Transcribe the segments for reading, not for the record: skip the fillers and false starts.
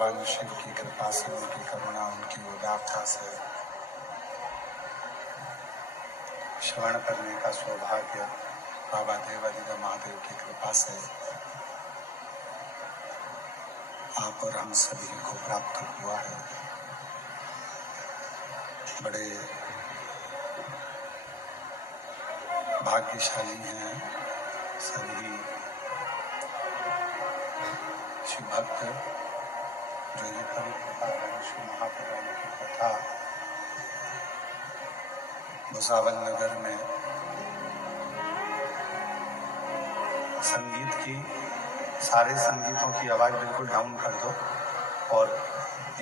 भगवान शिव की कृपा से, उनकी करुणा, उनकी उदारता से श्रवण करने का सौभाग्य बाबा देवादिदेव महादेव की कृपा से आप और हम सभी को प्राप्त हुआ है। बड़े भाग्यशाली हैं सभी शिव भक्त जो ये पवित्र पावन शिव महापुराण की कथा भुसावल नगर में संगीत की, सारे संगीतों की आवाज बिल्कुल डाउन कर दो और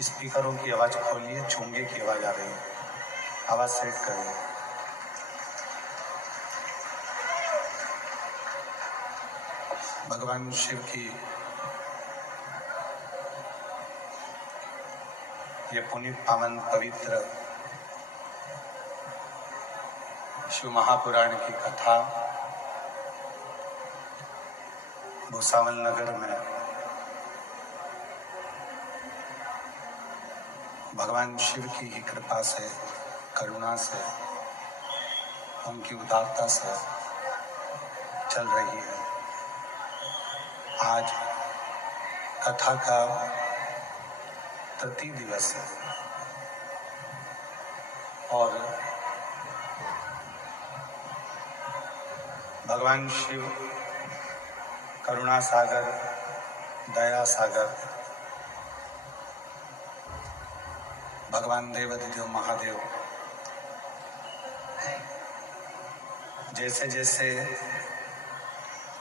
स्पीकरों की आवाज खोलिए, चोंगे की आवाज आ रही है, आवाज सेट करिए। भगवान शिव की ये पुनीत पावन पवित्र शिव महापुराण की कथा भुसावल नगर में भगवान शिव की ही कृपा से, करुणा से, उनकी उदारता से चल रही है। आज कथा का तृतीय दिवस है और भगवान शिव करुणा सागर, दया सागर, भगवान देवादिदेव महादेव जैसे जैसे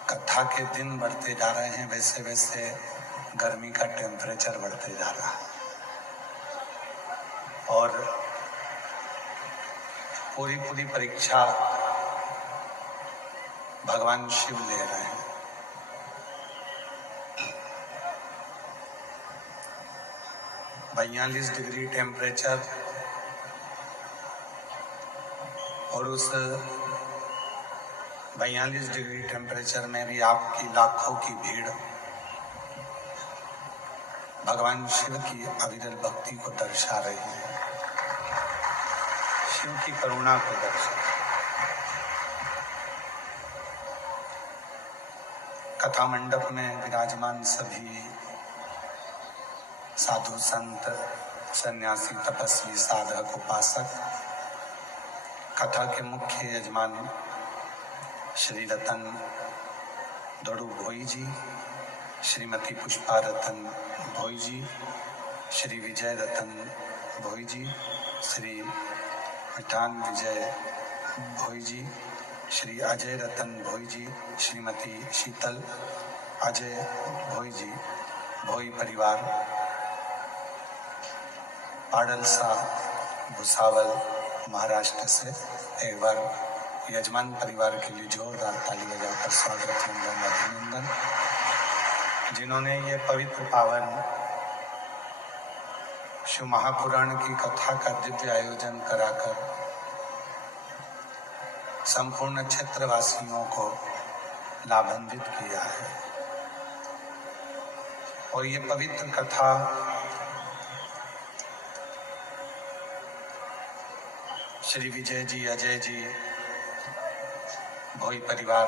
कथा के दिन बढ़ते जा रहे हैं वैसे वैसे गर्मी का टेम्परेचर बढ़ते जा रहा है और पूरी परीक्षा भगवान शिव ले रहे हैं। 42 डिग्री टेम्परेचर और उस 42 डिग्री टेम्परेचर में भी आपकी लाखों की भीड़ भगवान शिव की अविरल भक्ति को दर्शा रही है, शिव की करुणा को दर्शा। कथा मंडप में विराजमान सभी साधु संत, सन्यासी, तपस्वी, साधक, उपासक, कथा के मुख्य यजमान श्री रतन दड़ू भोई जी, श्रीमती पुष्पा रतन भोई जी, श्री विजय रतन भोई जी, श्री मिठान विजय भोई जी, श्री अजय रतन भोई जी, श्रीमती शीतल अजय भोई जी, भोई परिवार, पाडलसा, भुसावल, महाराष्ट्र से एक बार यजमान परिवार के लिए जोरदार ताली बजाकर स्वागत, वंदन, अभिनंदन। जिन्होंने ये पवित्र पावन शिव महापुराण की कथा का दिव्य आयोजन कराकर संपूर्ण क्षेत्रवासियों को लाभान्वित किया है और ये पवित्र कथा श्री विजय जी, अजय जी, भोई परिवार,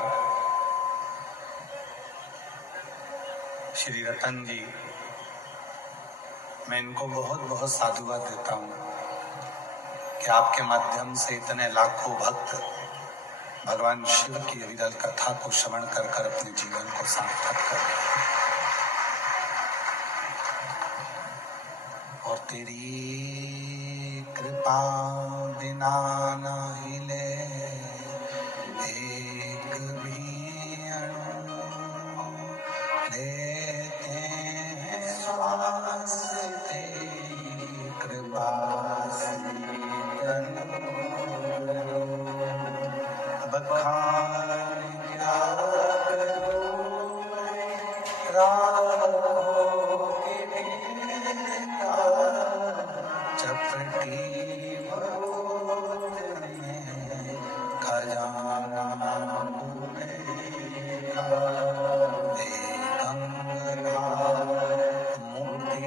श्री रतन जी, मैं इनको बहुत बहुत साधुवाद देता हूँ कि आपके माध्यम से इतने लाखों भक्त भगवान शिव की अविरल कथा को श्रवण कर कर अपने जीवन को सार्थक कर रहे हैं। और तेरी कृपा बिना न हिले एक भी अणु, लेते हैं श्वास तेरी कृपा से बखान क्या करूं राहों के बीता, चपटी भरोत में खजाना डूबेगा, एक अंगधार मोती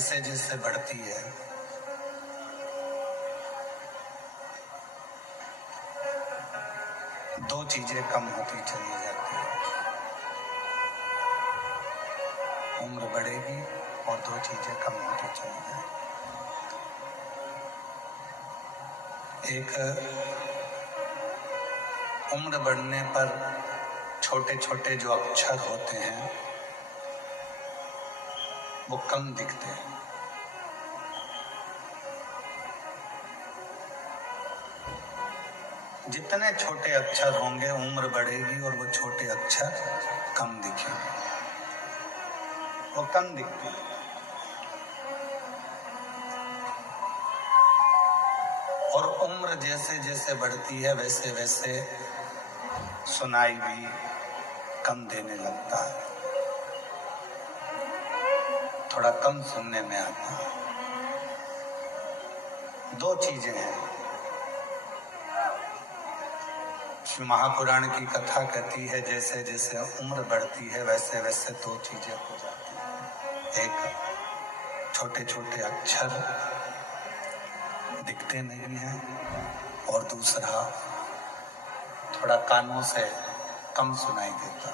जैसे जैसे बढ़ती है, दो चीजें कम होती चली जाती है। उम्र बढ़ेगी और दो चीजें कम होती चली जाएगी। एक, उम्र बढ़ने पर छोटे छोटे जो अक्षर होते हैं वो कम दिखते हैं। जितने छोटे अक्षर होंगे उम्र बढ़ेगी और वो छोटे अक्षर कम दिखेंगे, वो कम दिखते हैं। और उम्र जैसे जैसे बढ़ती है वैसे वैसे सुनाई भी कम देने लगता है, थोड़ा कम सुनने में आता है। दो चीजें हैं। महापुराण की कथा कहती है जैसे जैसे उम्र बढ़ती है वैसे वैसे दो चीजें हो जाती हैं। एक, छोटे छोटे अक्षर दिखते नहीं हैं और दूसरा, थोड़ा कानों से कम सुनाई देता।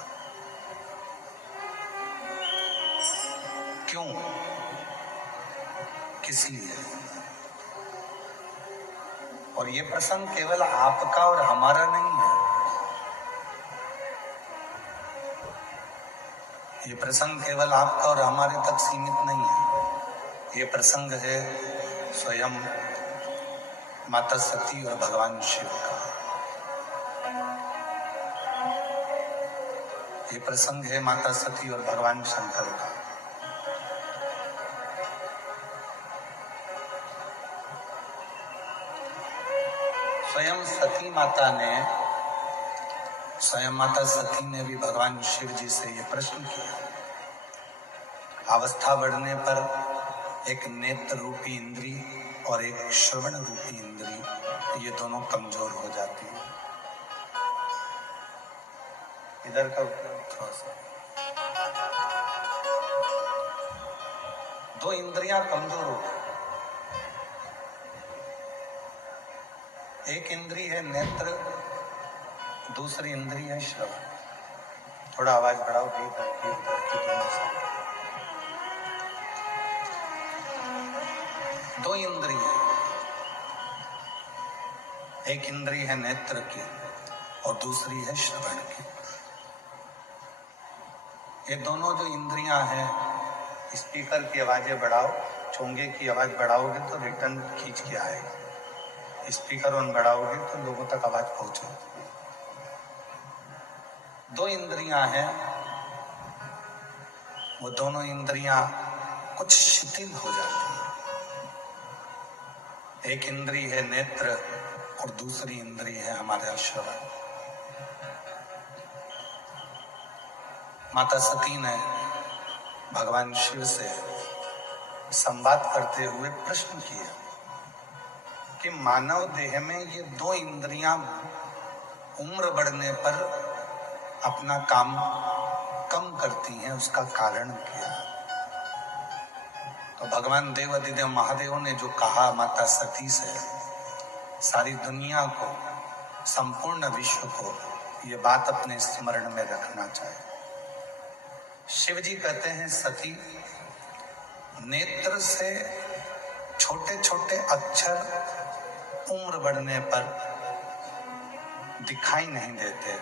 क्यों, किस लिए? और ये प्रसंग केवल आपका और हमारा नहीं है। ये प्रसंग केवल आपका और हमारे तक सीमित नहीं है। ये प्रसंग है स्वयं माता सती और भगवान शिव का। ये प्रसंग है माता सती और भगवान शंकर का। स्वयं माता सती ने भी भगवान शिव जी से ये प्रश्न किया। अवस्था बढ़ने पर एक नेत्र रूपी इंद्री और एक श्रवण रूपी इंद्री, ये दोनों कमजोर हो जाती है। इधर का थोड़ा सा, दो इंद्रियां कमजोर हो गई। एक इंद्री है नेत्र, दूसरी इंद्री है श्रवण। थोड़ा आवाज बढ़ाओ, इधर की उधर की दोनों साइड। दो इंद्रियां, एक इंद्री है नेत्र की और दूसरी है श्रवण की। ये दोनों जो इंद्रियां हैं, स्पीकर की आवाजें बढ़ाओ, चोंगे की आवाज बढ़ाओगे तो रिटर्न खींच के आएगा। स्पीकर ऑन बढ़ाओगे तो लोगों तक आवाज पहुंचेगी। दो इंद्रियां हैं, वो दोनों इंद्रियां कुछ शिथिल हो जाती हैं। एक इंद्री है नेत्र और दूसरी इंद्री है हमारा श्रवण। माता सती ने भगवान शिव से संवाद करते हुए प्रश्न किया कि मानव देह में ये दो इंद्रियां उम्र बढ़ने पर अपना काम कम करती हैं, उसका कारण क्या? तो भगवान देवाधिदेव महादेव ने जो कहा माता सती से, सारी दुनिया को, संपूर्ण विश्व को ये बात अपने स्मरण में रखना चाहिए। शिव जी कहते हैं, सती, नेत्र से छोटे छोटे अक्षर उम्र बढ़ने पर दिखाई नहीं देते।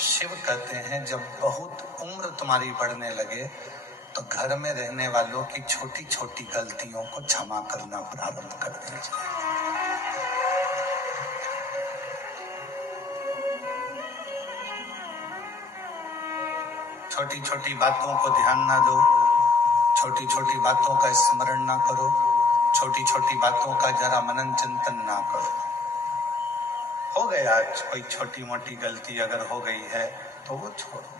शिव कहते हैं, जब बहुत उम्र तुम्हारी बढ़ने लगे तो घर में रहने वालों की छोटी छोटी गलतियों को क्षमा करना प्रारंभ कर दीजिए। छोटी छोटी बातों को ध्यान ना दो, छोटी छोटी बातों का स्मरण ना करो, छोटी छोटी बातों का जरा मनन चिंतन ना करो। हो गया कोई छोटी मोटी गलती अगर हो गई है तो वो छोड़ो।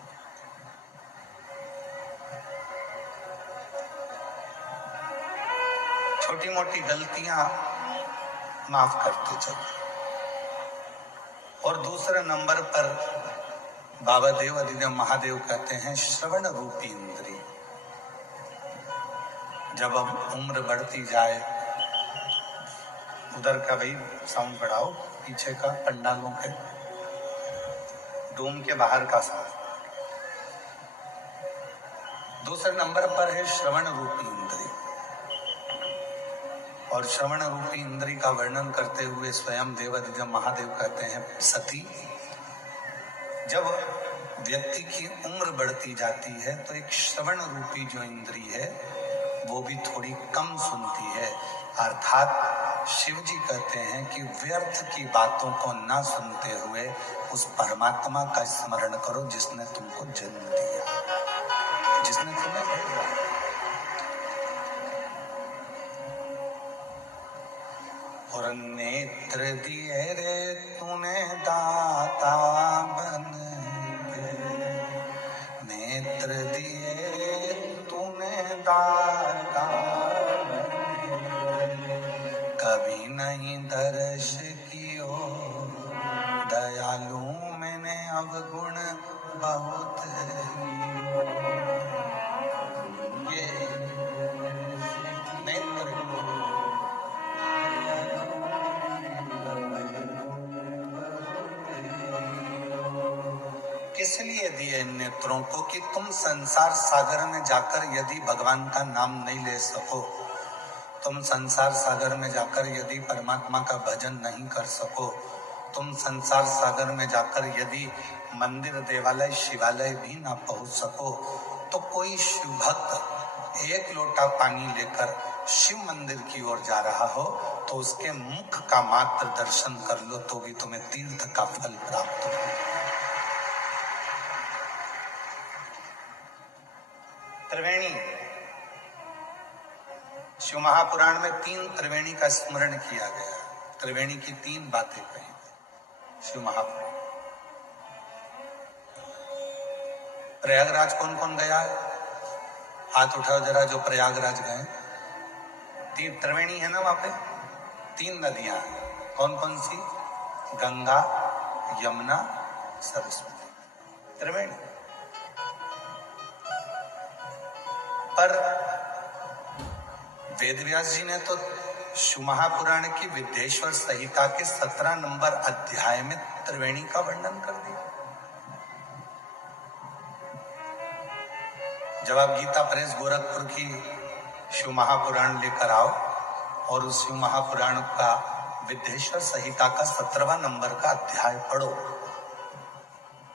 छोटी मोटी गलतियां माफ करते चलो। और दूसरे नंबर पर बाबा देवाधिदेव महादेव कहते हैं, श्रवण रूपी इंद्री। जब अब उम्र बढ़ती जाए, उधर का भाई साउंड बढ़ाओ, पीछे का पंडालों के डोम के बाहर का साउंड। दूसरे नंबर पर है श्रवण रूपी इंद्री। और श्रवण रूपी इंद्री का वर्णन करते हुए स्वयं देवाधिदेव महादेव कहते हैं, सती जब व्यक्ति की उम्र बढ़ती जाती है तो एक श्रवण रूपी जो इंद्री है वो भी थोड़ी कम सुनती है। अर्थात शिव जी कहते हैं कि व्यर्थ की बातों को ना सुनते हुए उस परमात्मा का स्मरण करो जिसने तुमको जन्म दिया, जिसने तुम्हें भेजा। और नेत्र दिए रे तूने दाता बन के, नेत्र दिए रे तूने दाता बन के, कभी नहीं दर्श कियो दयालु मैंने अवगुण बहुत ये नेत्र किस लिए दिए नेत्रों को कि तुम संसार सागर में जाकर यदि भगवान का नाम नहीं ले सको, तुम संसार सागर में जाकर यदि परमात्मा का भजन नहीं कर सको, तुम संसार सागर में जाकर यदि मंदिर देवालय शिवालय भी ना पहुंच सको, तो कोई शिव भक्त एक लोटा पानी लेकर शिव मंदिर की ओर जा रहा हो तो उसके मुख का मात्र दर्शन कर लो तो भी तुम्हें तीर्थ का फल प्राप्त हो। त्रिवेणी, शिव महापुराण में 3 त्रिवेणी का स्मरण किया गया। त्रिवेणी की 3 बातें कही शिव महापुराण। प्रयागराज कौन कौन गया है? हाथ उठाओ जरा जो प्रयागराज गए। 3 त्रिवेणी है ना वहां पे, 3 नदियां हैं। कौन कौन सी? गंगा, यमुना, सरस्वती, त्रिवेणी। पर वेदव्यास जी ने तो शिव महापुराण की विद्येश्वर संहिता के 17 नंबर अध्याय में त्रिवेणी का वर्णन कर दिया। जब आप गीता प्रेस गोरखपुर की शिव महापुराण लेकर आओ और उस शिव महापुराण का विद्येश्वर संहिता का 17वां नंबर का अध्याय पढ़ो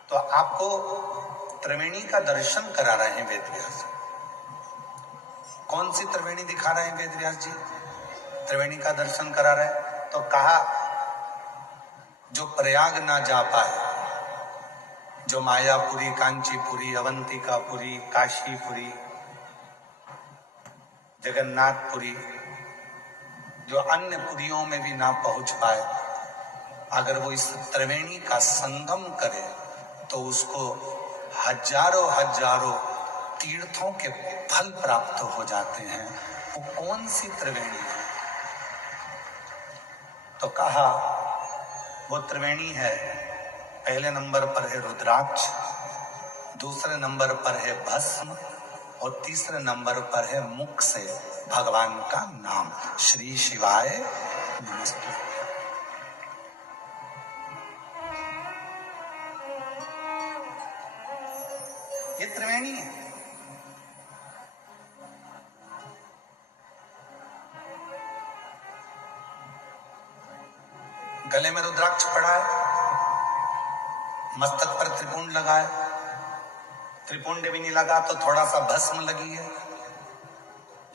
तो आपको त्रिवेणी का दर्शन करा रहे हैं वेदव्यास। कौन सी त्रिवेणी दिखा रहे हैं वेदव्यास जी? त्रिवेणी का दर्शन करा रहे हैं तो कहा जो प्रयाग ना जा पाए, जो मायापुरी, कांचीपुरी, अवंतिकापुरी, काशीपुरी, जगन्नाथपुरी, जो अन्य पुरियों में भी ना पहुंच पाए, अगर वो इस त्रिवेणी का संगम करे तो उसको हजारों हजारों तीर्थों के फल प्राप्त हो जाते हैं। वो कौन सी त्रिवेणी है? तो कहा वो त्रिवेणी है, पहले नंबर पर है रुद्राक्ष, दूसरे नंबर पर है भस्म और तीसरे नंबर पर है मुख से भगवान का नाम, श्री शिवाय नमस्ते। ये त्रिवेणी है। गले में रुद्राक्ष पड़ा है, मस्तक पर त्रिपुंड लगा है, त्रिपुंड भी नहीं लगा तो थोड़ा सा भस्म लगी है,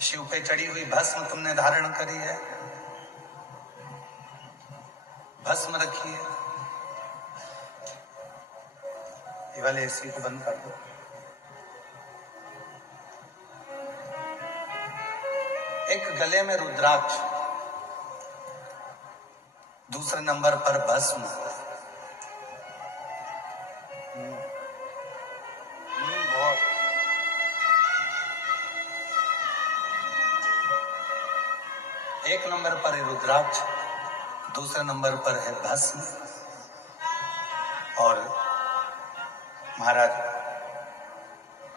शिव पे चढ़ी हुई भस्म तुमने धारण करी है, भस्म रखी है। ये वाले एसी को बंद कर दो। एक गले में रुद्राक्ष, दूसरे नंबर पर भस्म, बहुत एक नंबर पर है रुद्राक्ष, दूसरे नंबर पर है भस्म और महाराज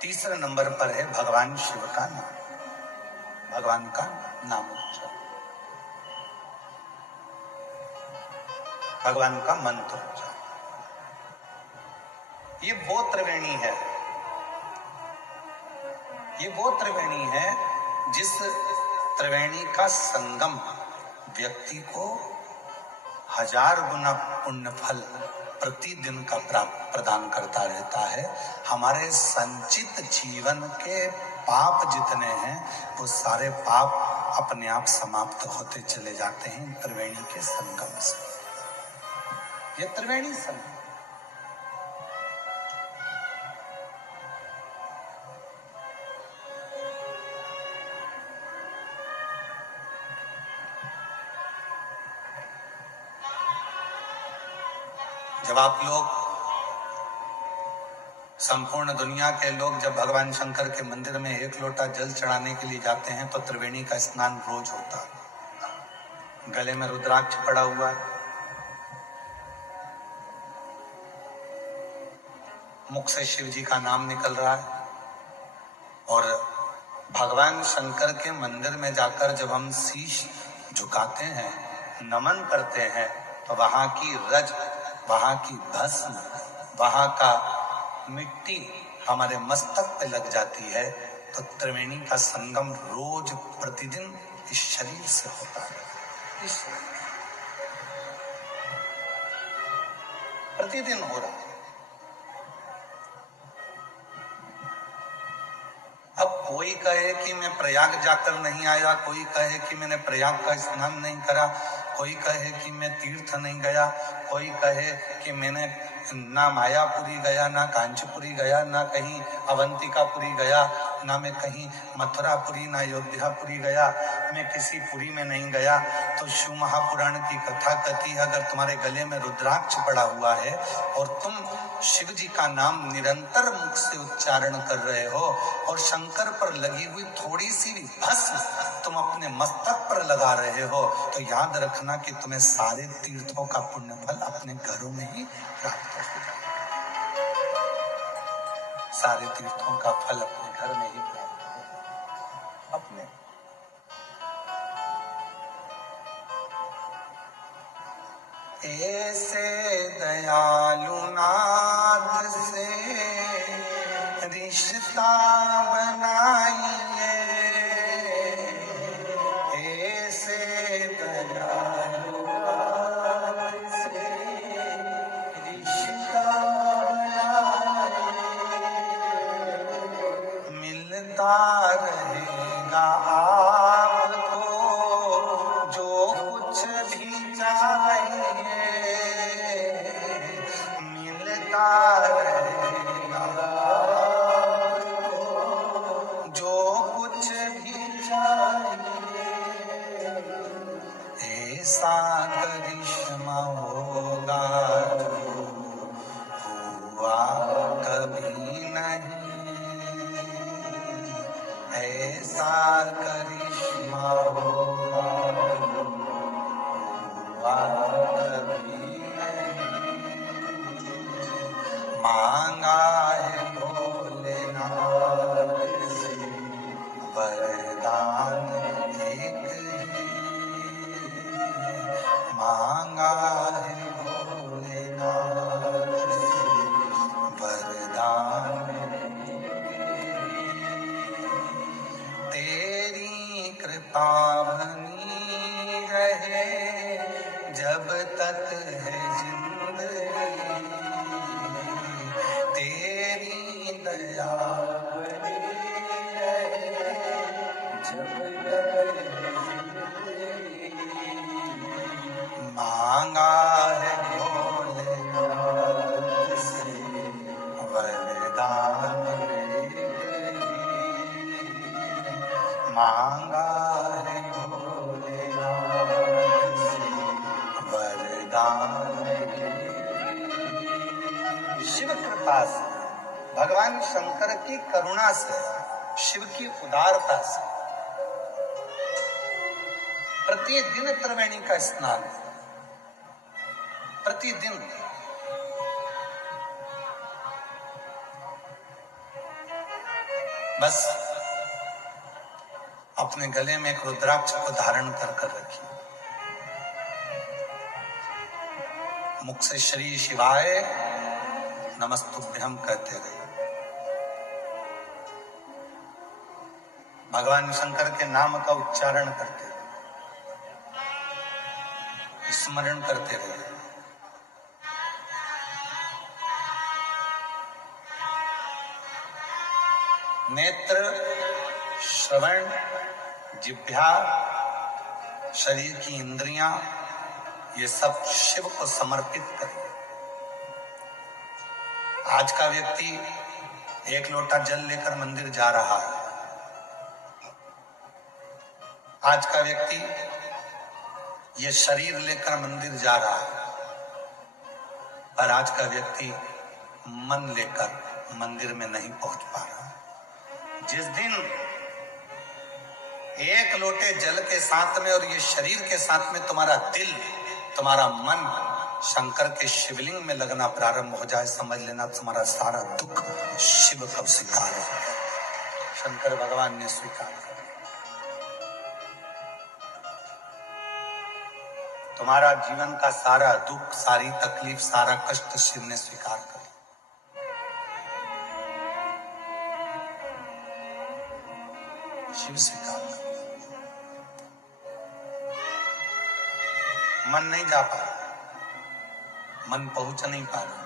तीसरे नंबर पर है भगवान शिव का नाम। भगवान का नाम उच्चारण, भगवान का मंत्र उच्चारण। ये वो त्रिवेणी है, ये वो त्रिवेणी है जिस त्रिवेणी का संगम व्यक्ति को 1000 गुना पुण्य फल प्रतिदिन का प्रदान करता रहता है। हमारे संचित जीवन के पाप जितने हैं वो सारे पाप अपने आप समाप्त होते चले जाते हैं त्रिवेणी के संगम से। ये त्रिवेणी संगम, जब आप लोग, संपूर्ण दुनिया के लोग जब भगवान शंकर के मंदिर में 1 लोटा जल चढ़ाने के लिए जाते हैं तो त्रिवेणी का स्नान रोज होता है। गले में रुद्राक्ष पड़ा हुआ है, मुख से शिव जी का नाम निकल रहा है, और भगवान शंकर के मंदिर में जाकर जब हम शीश झुकाते हैं, नमन करते हैं, तो वहां की रज, वहां की भस्म, वहां का मिट्टी हमारे मस्तक पे लग जाती है। तो त्रिवेणी का संगम रोज प्रतिदिन इस शरीर से होता है, इस प्रतिदिन हो रहा है। अब कोई कहे कि मैं प्रयाग जाकर नहीं आया, कोई कहे कि मैंने प्रयाग का स्नान नहीं करा, कोई कहे कि मैं तीर्थ नहीं गया, कोई कहे कि मैंने ना मायापुरी गया, ना कांचीपुरी गया, ना कहीं अवंतिकापुरी गया, ना मैं कहीं मथुरापुरी, ना अयोध्यापुरी गया, मैं किसी पुरी में नहीं गया। तो शिव महापुराण की कथा कहती है, अगर तुम्हारे गले में रुद्राक्ष पड़ा हुआ है और तुम शिव जी का नाम निरंतर मुख से उच्चारण कर रहे हो और शंकर पर लगी हुई थोड़ी सी भी भस्म तुम अपने मस्तक पर लगा रहे हो, तो याद रखना कि तुम्हें सारे तीर्थों का पुण्य फल अपने घरों में ही प्राप्त हो जाएगा। सारे तीर्थों का फल अपने घर में ही प्राप्त हो, अपने। ऐसे दयालु नाथ से रिश्ता बनाइए, ऐसे दयालु नाथ से रिश्ता बनाइए, मिलता रहेगा आपको जो कुछ भी चाहिए, मिलता रहेगा आपको जो कुछ भी चाहिए। ऐसा करिश्मा होगा जो हुआ कभी नहीं, ऐसा करिश्मा होगा हुआ कभी नहीं। मांगा है भोलेनाथ से वरदान एक ही, मांगा है भोलेनाथ से वरदान तेरी कृपा बनी रहे जब तक है जिंदगी, तेरी दया बनी रहे जब तक है जिंदगी। मांगा है भोलेनाथ से वरदान मांगा है भोलेनाथ से वरदान। शिव कृपा से, भगवान शंकर की करुणा से, शिव की उदारता से प्रतिदिन त्रिवेणी का स्नान, प्रतिदिन। बस अपने गले में एक रुद्राक्ष को धारण कर कर रखिए। मुख से श्री शिवाय नमस्तुभ्यम कहते रहिए। भगवान शंकर के नाम का उच्चारण करते रहिए, स्मरण करते रहिए। नेत्र, श्रवण, जिह्वा, शरीर की इंद्रियां, ये सब शिव को समर्पित करें। आज का व्यक्ति एक लोटा जल लेकर मंदिर जा रहा है। आज का व्यक्ति ये शरीर लेकर मंदिर जा रहा है, पर आज का व्यक्ति मन लेकर मंदिर में नहीं पहुंच पा रहा। जिस दिन एक लोटे जल के साथ में और ये शरीर के साथ में तुम्हारा दिल, तुम्हारा मन शंकर के शिवलिंग में लगना प्रारंभ हो जाए, समझ लेना तुम्हारा सारा दुख शिव कब स्वीकार है। शंकर भगवान ने स्वीकार किया। तुम्हारा जीवन का सारा दुख, सारी तकलीफ, सारा कष्ट शिव ने स्वीकार कर। शिव स्वीकार कर। मन नहीं जा पा रहा, मन पहुंच नहीं पा रहा।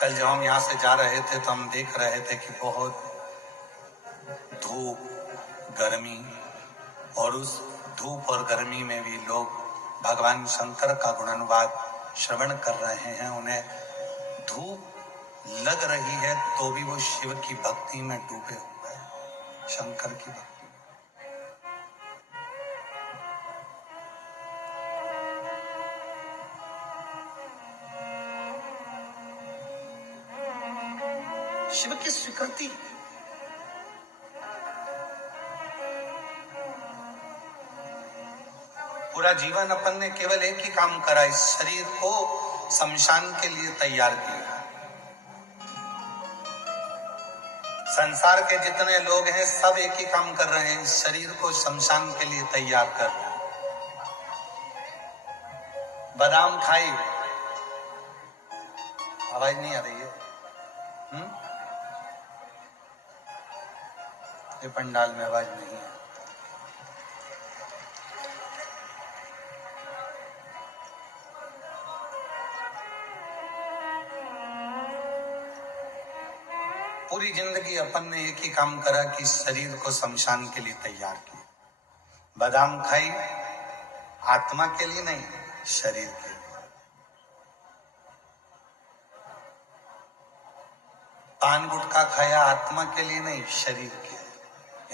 कल जब हम यहां से जा रहे थे तो हम देख रहे थे कि बहुत धूप, गर्मी, और उस धूप और गर्मी में भी लोग भगवान शंकर का गुणानुवाद श्रवण कर रहे हैं। उन्हें धूप लग रही है तो भी वो शिव की भक्ति में डूबे हुए हैं, शंकर की भक्ति। शिव की स्वीकृति। पूरा जीवन अपन ने केवल एक ही काम करा, इस शरीर को शमशान के लिए तैयार किया। संसार के जितने लोग हैं सब एक ही काम कर रहे हैं, इस शरीर को शमशान के लिए तैयार कर रहे हैं। बादाम खाई, आवाज नहीं आ रही है? ये पंडाल में आवाज नहीं है। पूरी जिंदगी अपन ने एक ही काम करा कि शरीर को शमशान के लिए तैयार किया। बादाम खाई, आत्मा के लिए नहीं, शरीर के लिए। पान गुटखा खाया, आत्मा के लिए नहीं, शरीर के लिए,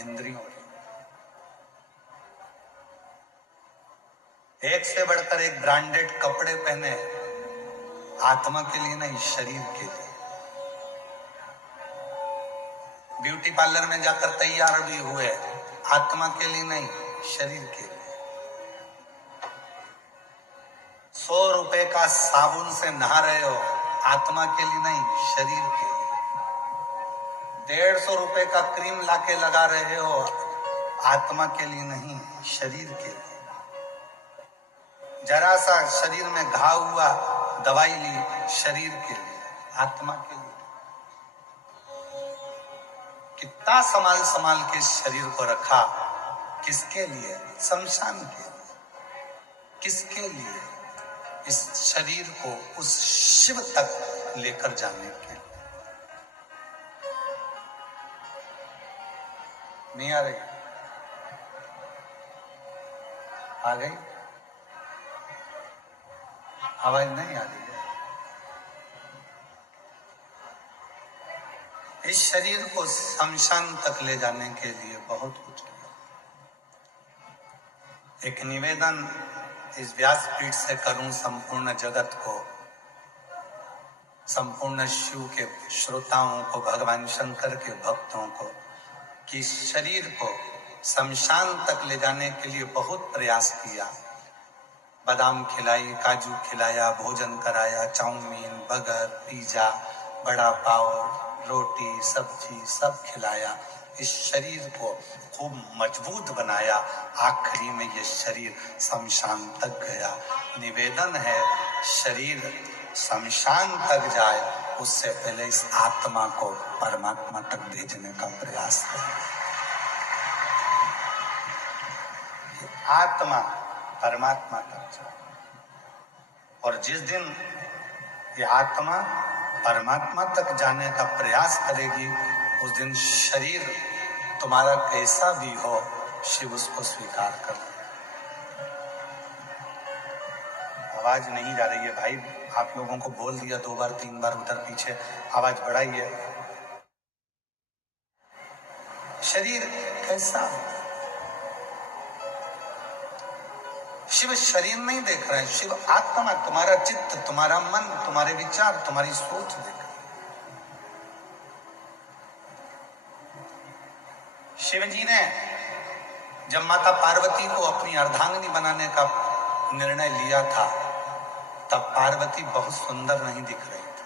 इंद्रियों के लिए। एक से बढ़कर एक ब्रांडेड कपड़े पहने, आत्मा के लिए नहीं, शरीर के लिए। ब्यूटी पार्लर में जाकर तैयार भी हुए, आत्मा के लिए नहीं, शरीर के लिए। 100 रुपए का साबुन से नहा रहे हो, आत्मा के लिए नहीं, शरीर के लिए। 150 रुपए का क्रीम लाके लगा रहे हो, आत्मा के लिए नहीं, शरीर के लिए। जरा सा शरीर में घाव हुआ, दवाई ली, शरीर के लिए, आत्मा के लिए। कितना संभाल संभाल के शरीर को रखा, किसके लिए? शमशान के लिए। किसके लिए? इस शरीर को उस शिव तक लेकर जाने के लिए। नहीं आ रही? आ गई? आवाज नहीं आ रही है? इस शरीर को शमशान तक ले जाने के लिए बहुत कुछ किया। एक निवेदन इस व्यासपीठ से करूं संपूर्ण जगत को, संपूर्ण शिव के श्रोताओं को, भगवान शंकर के भक्तों को, कि इस शरीर को शमशान तक ले जाने के लिए बहुत प्रयास किया, बादाम खिलाई, काजू खिलाया, भोजन कराया, चाउमीन, बर्गर, पिज्जा, बड़ा पाव, रोटी, सब्जी सब खिलाया। इस शरीर को खूब मजबूत बनाया। आखिरी में ये शरीर शमशान तक गया। निवेदन है, शरीर शमशान तक जाए उससे पहले इस आत्मा को परमात्मा तक भेजने का प्रयास करें। आत्मा परमात्मा तक जाए, और जिस दिन ये आत्मा परमात्मा तक जाने का प्रयास करेगी, उस दिन शरीर तुम्हारा कैसा भी हो, शिव उसको स्वीकार कर ले। आवाज नहीं जा रही है भाई, आप लोगों को बोल दिया 2 बार 3 बार उधर पीछे, आवाज बढ़ाइए। शरीर कैसा, शिव शरीर नहीं देख रहे हैं, शिव आत्मा, तुम्हारा चित्त, तुम्हारा मन, तुम्हारे विचार, तुम्हारी सोच देख रहे हैं। शिव जी ने जब माता पार्वती को अपनी अर्धांगिनी बनाने का निर्णय लिया था, तब पार्वती बहुत सुंदर नहीं दिख रही थी।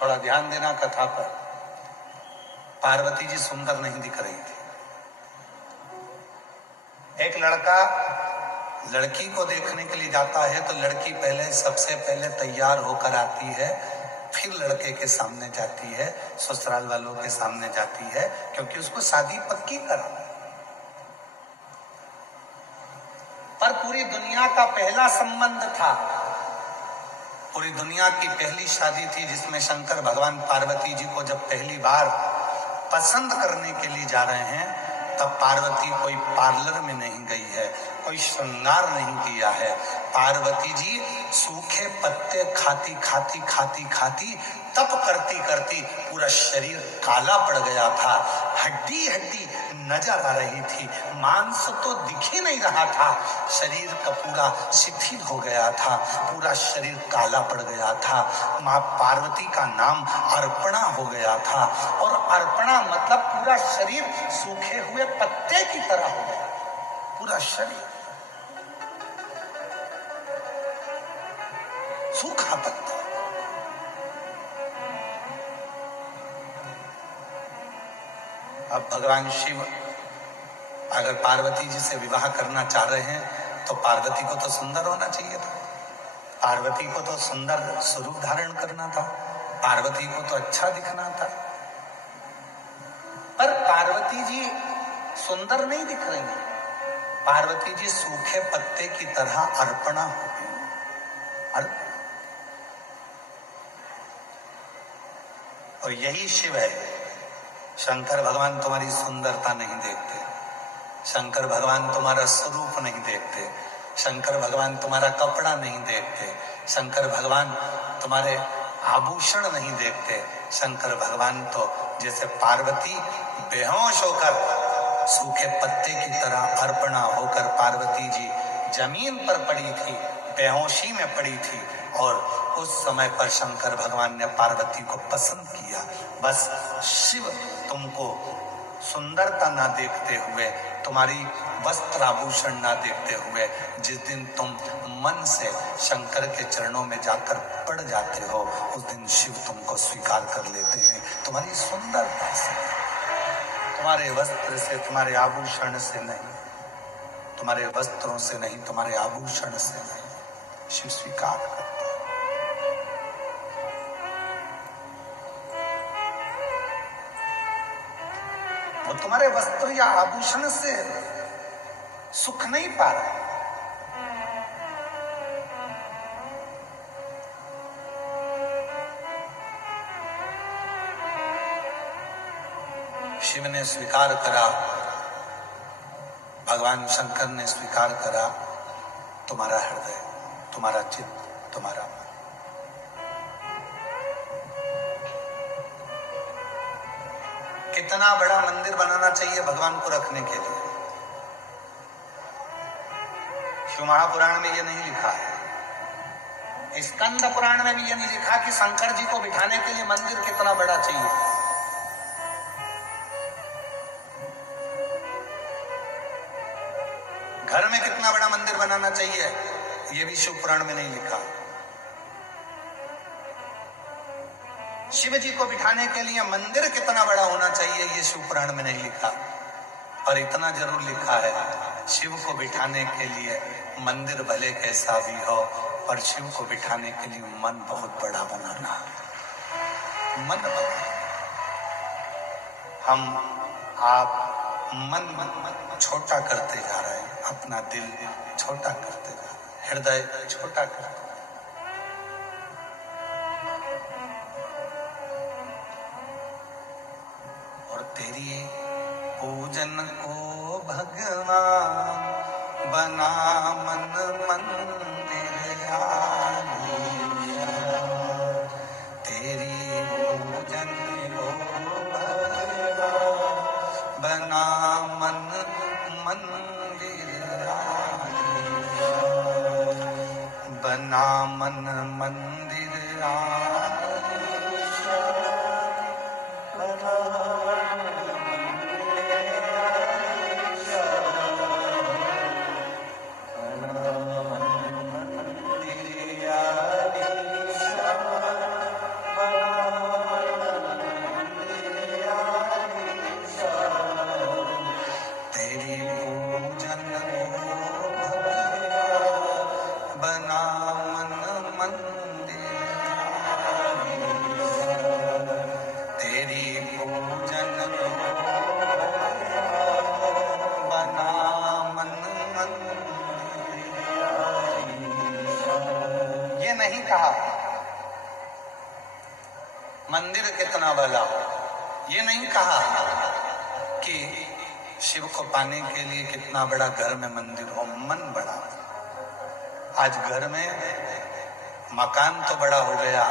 थोड़ा ध्यान देना कथा पर, पार्वती जी सुंदर नहीं दिख रही थी। एक लड़का लड़की को देखने के लिए जाता है तो लड़की पहले सबसे पहले तैयार होकर आती है, फिर लड़के के सामने जाती है, ससुराल वालों के सामने जाती है, क्योंकि उसको शादी पक्की कराना है। पर पूरी दुनिया का पहला संबंध था, पूरी दुनिया की पहली शादी थी, जिसमें शंकर भगवान पार्वती जी को जब पहली बार पसंद करने के लिए जा रहे हैं, तब पार्वती कोई पार्लर में नहीं गई है, कोई श्रृंगार नहीं किया है। पार्वती जी सूखे पत्ते खाती खाती खाती खाती तप करती करती पूरा शरीर काला पड़ गया था, हड्डी हड्डी नजर आ रही थी, मांस तो दिख ही नहीं रहा था, शरीर का पूरा शिथिल हो गया था, पूरा शरीर काला पड़ गया था। माँ पार्वती का नाम अर्पणा हो गया था, और अर्पणा मतलब पूरा शरीर सूखे हुए पत्ते की तरह हो गया, पूरा शरीर सूखा पत्ता। अब भगवान शिव अगर पार्वती जी से विवाह करना चाह रहे हैं तो पार्वती को तो सुंदर होना चाहिए था, पार्वती को तो सुंदर स्वरूप धारण करना था, पार्वती को तो अच्छा दिखना था। पर पार्वती जी सुंदर नहीं दिख रही है, पार्वती जी सूखे पत्ते की तरह अर्पणा हो गई। और यही शिव है। शंकर भगवान तुम्हारी सुंदरता नहीं देखते, शंकर भगवान तुम्हारा स्वरूप नहीं देखते, शंकर भगवान तुम्हारा कपड़ा नहीं देखते, शंकर भगवान तुम्हारे आभूषण नहीं देखते। शंकर भगवान तो जैसे पार्वती बेहोश होकर सूखे पत्ते की तरह अर्पणा होकर पार्वती जी जमीन पर पड़ी थी, बेहोशी में पड़ी थी, और उस समय पर शंकर भगवान ने पार्वती को पसंद किया। बस शिव तुमको सुंदरता ना देखते हुए, तुम्हारी वस्त्र आभूषण ना देखते हुए, जिस दिन तुम मन से शंकर के चरणों में जाकर पड़ जाते हो, उस दिन शिव तुमको स्वीकार कर लेते हैं, तुम्हारी सुंदरता से, तुम्हारे वस्त्र से, तुम्हारे आभूषण से नहीं, तुम्हारे वस्त्रों से नहीं, तुम्हारे आभूषण से नहीं, शिव स्वीकार करते हैं। वो तुम्हारे वस्त्र या आभूषण से सुख नहीं पा रहे। शिव ने स्वीकार करा, भगवान शंकर ने स्वीकार करा तुम्हारा हृदय, तुम्हारा चित्त, तुम्हारा मन। कितना बड़ा मंदिर बनाना चाहिए भगवान को रखने के लिए? शिव महापुराण में ये नहीं लिखा है, स्कंद पुराण में भी ये नहीं लिखा कि शंकर जी को बिठाने के लिए मंदिर कितना बड़ा चाहिए। घर में कितना बड़ा मंदिर बनाना चाहिए ये भी शिव पुराण में नहीं लिखा। शिव जी को बिठाने के लिए मंदिर कितना बड़ा होना चाहिए ये शिव पुराण में नहीं लिखा, पर इतना जरूर लिखा है शिव को बिठाने के लिए मंदिर भले कैसा भी हो, पर शिव को बिठाने के लिए मन बहुत बड़ा बनाना। मन बड़ा, हम आप मन छोटा करते जा रहे हैं, अपना दिल छोटा करते जा रहे हैं, हृदय छोटा करते। और तेरी पूजन को भगवान बना मन मंदिर आलिया। तेरी पूजन को भगवान बना मन मंदिर आलिया। बना मन मंदिर आलिया। नहीं कहा मंदिर कितना बड़ा हो, ये नहीं कहा कि शिव को पाने के लिए कितना बड़ा घर में मंदिर हो, मन बड़ा। आज घर में मकान तो बड़ा हो गया,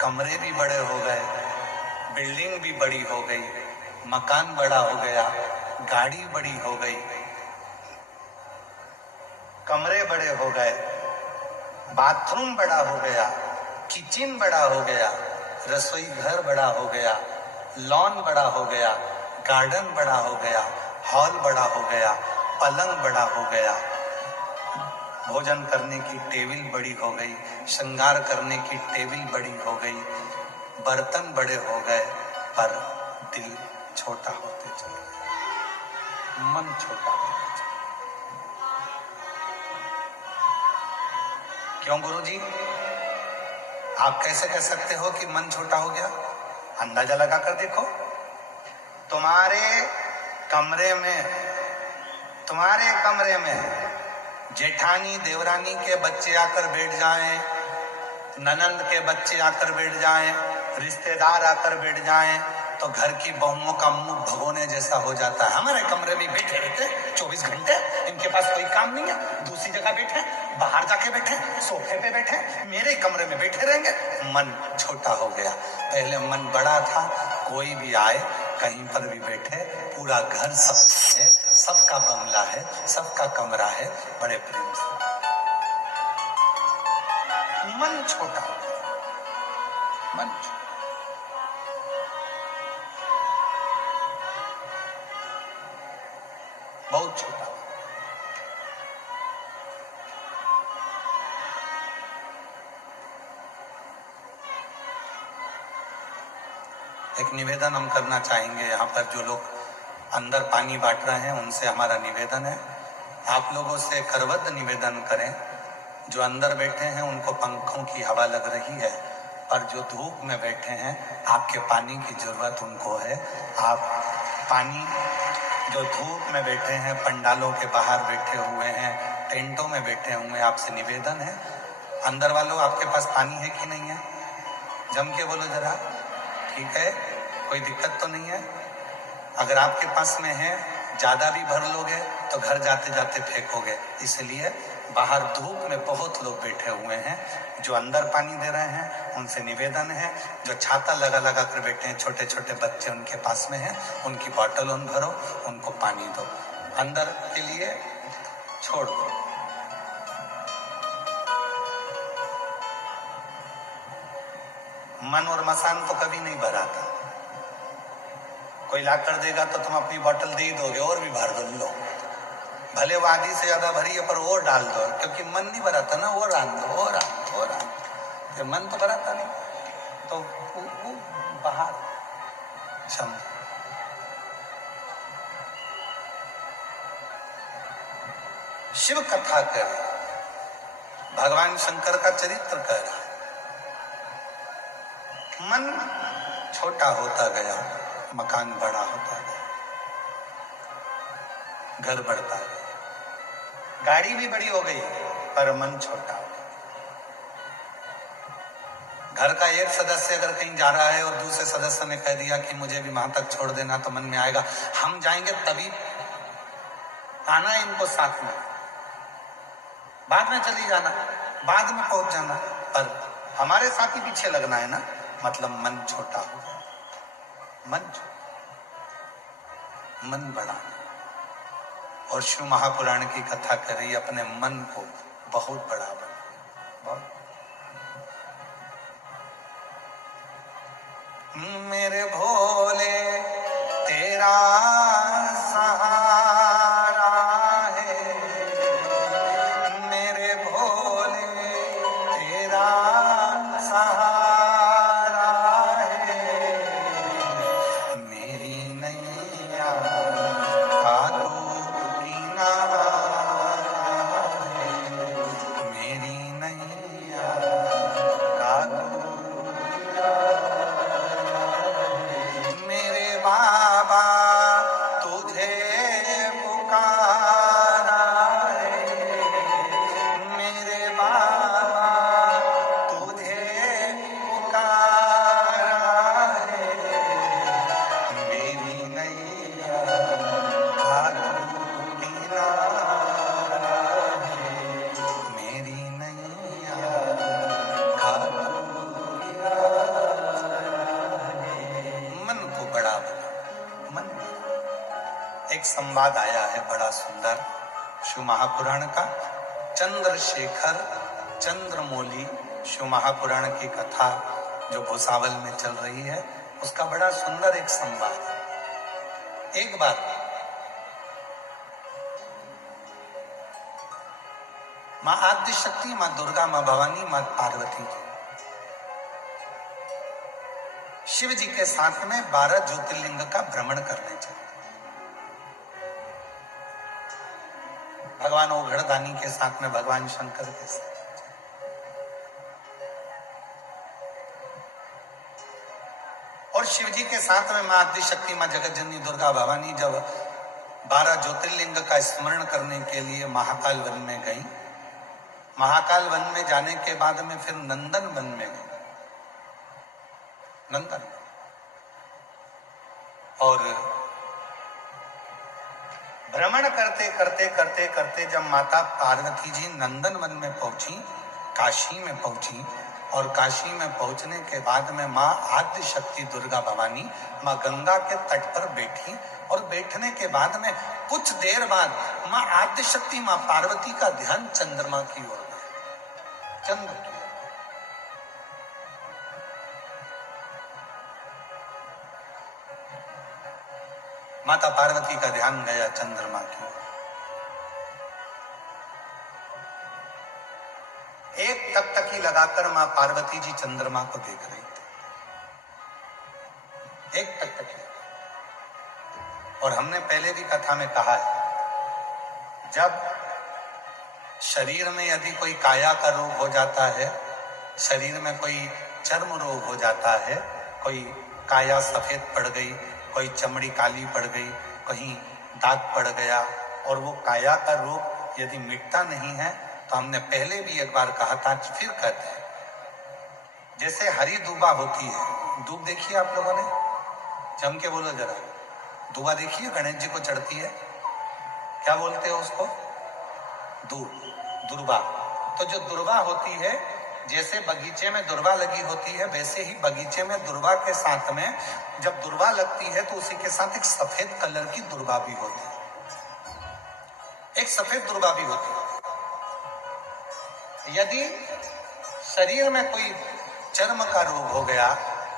कमरे भी बड़े हो गए, बिल्डिंग भी बड़ी हो गई, मकान बड़ा हो गया, गाड़ी बड़ी हो गई, कमरे बड़े हो गए, बाथरूम बड़ा हो गया, किचन बड़ा हो गया, रसोई घर बड़ा हो गया, लॉन बड़ा हो गया, गार्डन बड़ा हो गया, हॉल बड़ा हो गया, पलंग बड़ा हो गया, भोजन करने की टेबल बड़ी हो गई, श्रृंगार करने की टेबल बड़ी हो गई, बर्तन बड़े हो गए, पर दिल छोटा होते चले गए, मन छोटा होते चले। क्यों गुरुजी? आप कैसे कह सकते हो कि मन छोटा हो गया? अंदाजा लगा कर देखो, तुम्हारे कमरे में जेठानी देवरानी के बच्चे आकर बैठ जाएं, ननंद के बच्चे आकर बैठ जाएं, रिश्तेदार आकर बैठ जाएं, तो घर की बहुओं का मुंह भगोने जैसा हो जाता है। हमारे कमरे में बैठे रहते 24 घंटे, इनके पास कोई काम नहीं है, दूसरी जगह बैठे, बाहर जाके बैठे, सोफे पे बैठे, मेरे कमरे में बैठे रहेंगे। मन छोटा हो गया। पहले मन बड़ा था, कोई भी आए कहीं पर भी बैठे, पूरा घर सबका है, सबका बंगला है, सबका कमरा है, बड़े प्रेम से। मन छोटा हो गया, मन छोटा, बहुत छोटा। एक निवेदन हम करना चाहेंगे, यहाँ पर जो लोग अंदर पानी बांट रहे हैं उनसे हमारा निवेदन है, आप लोगों से करबद्ध निवेदन करें, जो अंदर बैठे हैं उनको पंखों की हवा लग रही है, और जो धूप में बैठे हैं आपके पानी की जरूरत उनको है। आप पानी, जो धूप में बैठे हैं, पंडालों के बाहर बैठे हुए हैं, टेंटों में बैठे हुए, आपसे निवेदन है, अंदर वालों आपके पास पानी है कि नहीं है? जम के बोलो जरा, ठीक है, कोई दिक्कत तो नहीं है? अगर आपके पास में है, ज्यादा भी भर लोगे तो घर जाते जाते फेंकोगे, इसलिए बाहर धूप में बहुत लोग बैठे हुए हैं, जो अंदर पानी दे रहे हैं उनसे निवेदन है, जो छाता लगा लगा कर बैठे हैं, छोटे छोटे बच्चे उनके पास में हैं, उनकी बॉटल उन भरो, उनको पानी दो, अंदर के लिए छोड़ दो। मन और मसान तो कभी नहीं भराता, कोई ला कर देगा तो तुम अपनी बोतल दे ही दोगे और भी भर दो, लो भले वो आधी से ज्यादा भरी है पर और डाल दो, क्योंकि मन नहीं भरा था ना, और डाल दो, और डाल दो, और डाल दो, तो मन तो भरा था नहीं, तो वो बाहर क्षम। शिव कथा कर, भगवान शंकर का चरित्र कर, मन छोटा होता गया, मकान बड़ा होता गया, घर बढ़ता गया, गाड़ी भी बड़ी हो गई पर मन छोटा हो गया। घर का एक सदस्य अगर कहीं जा रहा है और दूसरे सदस्य ने कह दिया कि मुझे भी वहां तक छोड़ देना, तो मन में आएगा हम जाएंगे तभी आना है इनको साथ में, बाद में चली जाना, बाद में पहुंच जाना, पर हमारे साथ ही पीछे लगना है ना, मतलब मन छोटा हो गया, मन बड़ा। और शिव महापुराण की कथा करी, अपने मन को बहुत बड़ा बना, बहुत। मेरे भोले तेरा सहारा है, मेरे भोले तेरा सहारा है, मेरी नैया का तू किनारा है, मेरी नैया का तू बाबा तुझे पुकारा है, मेरे बाबा तुझे पुकारा है, मेरी नैया का तू किनारा है, मेरी नैया का तू किनारा है। मन को बड़ा मन। एक संवाद आया है बड़ा सुंदर शिव महापुराण का, चंद्रशेखर चंद्रमौली शिव महापुराण की कथा जो भुसावल में चल रही है, उसका बड़ा सुंदर एक संवाद है। एक बार मां आद्य शक्ति, मां दुर्गा, मां भवानी, मां पार्वती जी शिव जी के साथ में 12 ज्योतिर्लिंग का भ्रमण करने चले। भगवान ओघड़दानी के साथ में, भगवान शंकर के साथ। और शिव जी के साथ में मां आद्य शक्ति, मां जगत जननी दुर्गा भवानी जब 12 ज्योतिर्लिंग का स्मरण करने के लिए महाकाल वन में गई, महाकाल वन में जाने के बाद में फिर नंदन वन में गई, नंदन। और भ्रमण करते करते करते करते जब माता पार्वती जी नंदन वन में पहुंची, काशी में पहुंची, और काशी में पहुंचने के बाद में मां आद्य शक्ति दुर्गा भवानी मां गंगा के तट पर बैठी, और बैठने के बाद में कुछ देर बाद मां आद्य शक्ति मां पार्वती का ध्यान चंद्रमा की ओर गया, चंद्र की। माता पार्वती का ध्यान गया चंद्रमा की ओर। एक टकटकी लगाकर मां पार्वती जी चंद्रमा को देख रही थी, एक टकटकी। और हमने पहले भी कथा में कहा है, जब शरीर में यदि कोई काया का रोग हो जाता है, शरीर में कोई चर्म रोग हो जाता है, कोई काया सफेद पड़ गई, कोई चमड़ी काली पड़ गई, कहीं दाग पड़ गया, और वो काया का रोग यदि मिटता नहीं है, तो हमने पहले भी एक बार कहा था, फिर कहते हैं, जैसे हरी दूबा होती है, दूब देखिए आप लोगों ने, जम के बोलो जरा, दूबा देखिए गणेश जी को चढ़ती है, क्या बोलते हैं उसको? दूब, दुर्वा। तो जो दुर्वा होती है, जैसे बगीचे में दुर्वा लगी होती है, वैसे ही बगीचे में दुर्वा के साथ में जब दुर्वा लगती है तो उसी के साथ एक सफेद कलर की दुर्वा भी होती है, एक सफेद दुर्वा भी होती है। यदि शरीर में कोई चर्म का रोग हो गया,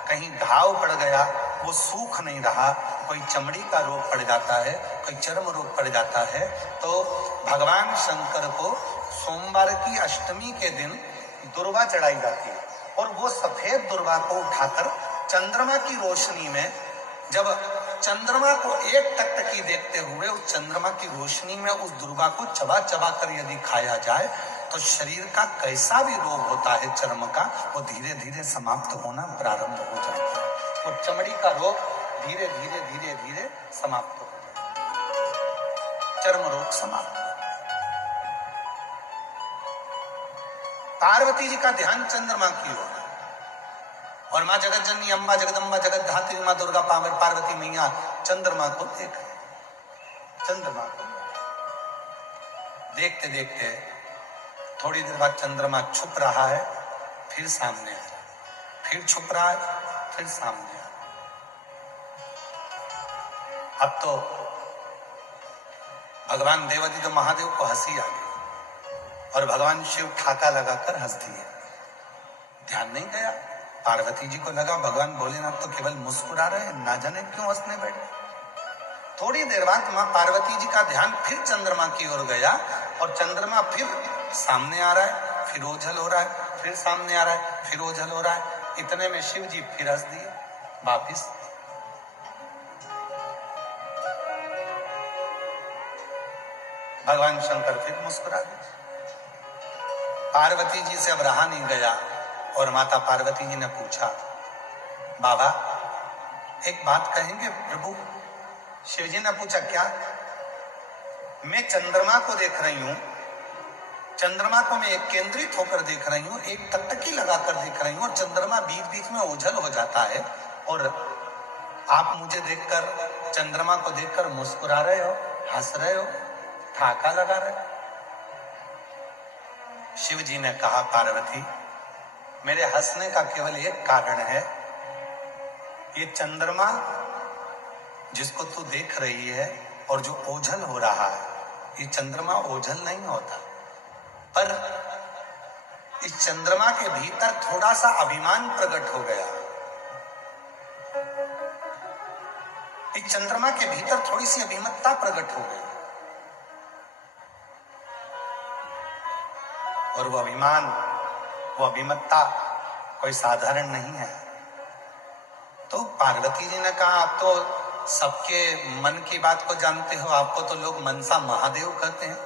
कहीं घाव पड़ गया, वो सूख नहीं रहा, कोई चमड़ी का रोग पड़ जाता है, कोई चर्म रोग पड़ जाता है, तो भगवान शंकर को सोमवार की अष्टमी के दिन दुर्वा चढ़ाई जाती है और वो सफेद दुर्वा को उठाकर चंद्रमा की रोशनी में, जब चंद्रमा को एक टकटकी देखते हुए उस चंद्रमा की रोशनी में उस दुर्वा को चबा चबा कर यदि खाया जाए तो शरीर का कैसा भी रोग होता है चर्म का, वो धीरे धीरे समाप्त होना प्रारंभ हो जाता है। वो चमड़ी का रोग धीरे धीरे धीरे धीरे समाप्त हो जाता है, चर्म रोग समाप्त। पार्वती जी का ध्यान चंद्रमा की ओर और मां जगत जननी अम्बा जगदम्बा जगत धात्री मां दुर्गा पावर पार्वती मैया चंद्रमा को देख रहे। चंद्रमा को देखते देखते थोड़ी देर बाद चंद्रमा छुप रहा है, फिर सामने आ रहा है, फिर छुप रहा है, फिर सामने आ रहा है। अब तो भगवान देवादित्य महादेव को हंसी आ गई और भगवान शिव ठाका लगाकर हंस दिए। ध्यान नहीं गया, पार्वती जी को लगा भगवान भोलेनाथ तो केवल मुस्कुरा रहे हैं, ना जाने क्यों हंसने बैठे। थोड़ी देर बाद मां पार्वती जी का ध्यान फिर चंद्रमा की ओर गया और चंद्रमा फिर सामने आ रहा है, फिर ओझल हो रहा है, फिर सामने आ रहा है, फिर ओझल हो रहा है। इतने में शिव जी फिर हंस दिए वापिस। भगवान शंकर फिर मुस्कुरा गए। पार्वती जी से अब रहा नहीं गया और माता पार्वती जी ने पूछा, बाबा एक बात कहेंगे प्रभु? शिव जी ने पूछा, क्या? मैं चंद्रमा को देख रही हूं, चंद्रमा को मैं एक केंद्रित होकर देख रही हूं, एक टकटकी लगाकर देख रही हूं और चंद्रमा बीच बीच में ओझल हो जाता है और आप मुझे देखकर, चंद्रमा को देखकर मुस्कुरा रहे हो, हंस रहे हो, ठाका लगा रहे हो। शिव जी ने कहा, पार्वती मेरे हंसने का केवल एक कारण है, ये चंद्रमा जिसको तू देख रही है और जो ओझल हो रहा है, ये चंद्रमा ओझल नहीं होता, पर इस चंद्रमा के भीतर थोड़ा सा अभिमान प्रकट हो गया। इस चंद्रमा के भीतर थोड़ी सी अभिमतता प्रकट हो गई और वो अभिमान, वो अभिमतता कोई साधारण नहीं है। तो पार्वती जी ने कहा, आप तो सबके मन की बात को जानते हो, आपको तो लोग मनसा महादेव कहते हैं।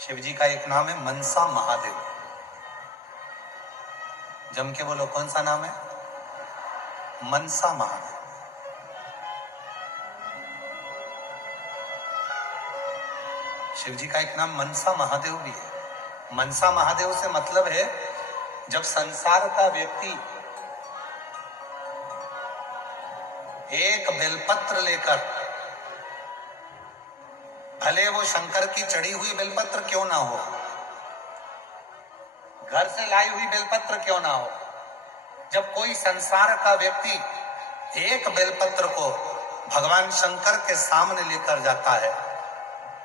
शिव जी का एक नाम है मनसा महादेव। जम के बोलो, कौन सा नाम है? मनसा महादेव। शिव जी का एक नाम मनसा महादेव भी है। मनसा महादेव से मतलब है, जब संसार का व्यक्ति एक बेलपत्र लेकर, भले वो शंकर की चढ़ी हुई बेलपत्र क्यों ना हो, घर से लाई हुई बेलपत्र क्यों ना हो, जब कोई संसार का व्यक्ति एक बेलपत्र को भगवान शंकर के सामने लेकर जाता है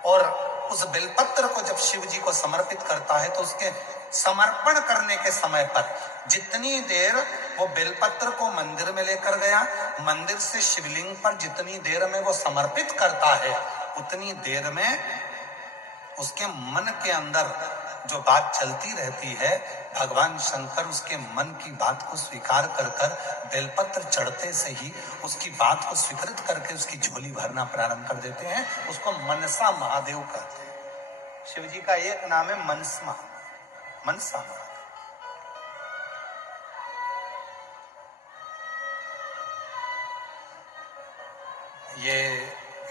और उस बेलपत्र को जब शिव जी को समर्पित करता है, तो उसके समर्पण करने के समय पर जितनी देर वो बेलपत्र को मंदिर में लेकर गया, मंदिर से शिवलिंग पर जितनी देर में वो समर्पित करता है, उतनी देर में उसके मन के अंदर जो बात चलती रहती है, भगवान शंकर उसके मन की बात को स्वीकार कर कर बेलपत्र चढ़ते से ही उसकी बात को स्वीकृत करके उसकी झोली भरना प्रारंभ कर देते हैं। उसको मनसा महादेव कहते हैं। शिव जी का एक नाम है मनसा महादेव। ये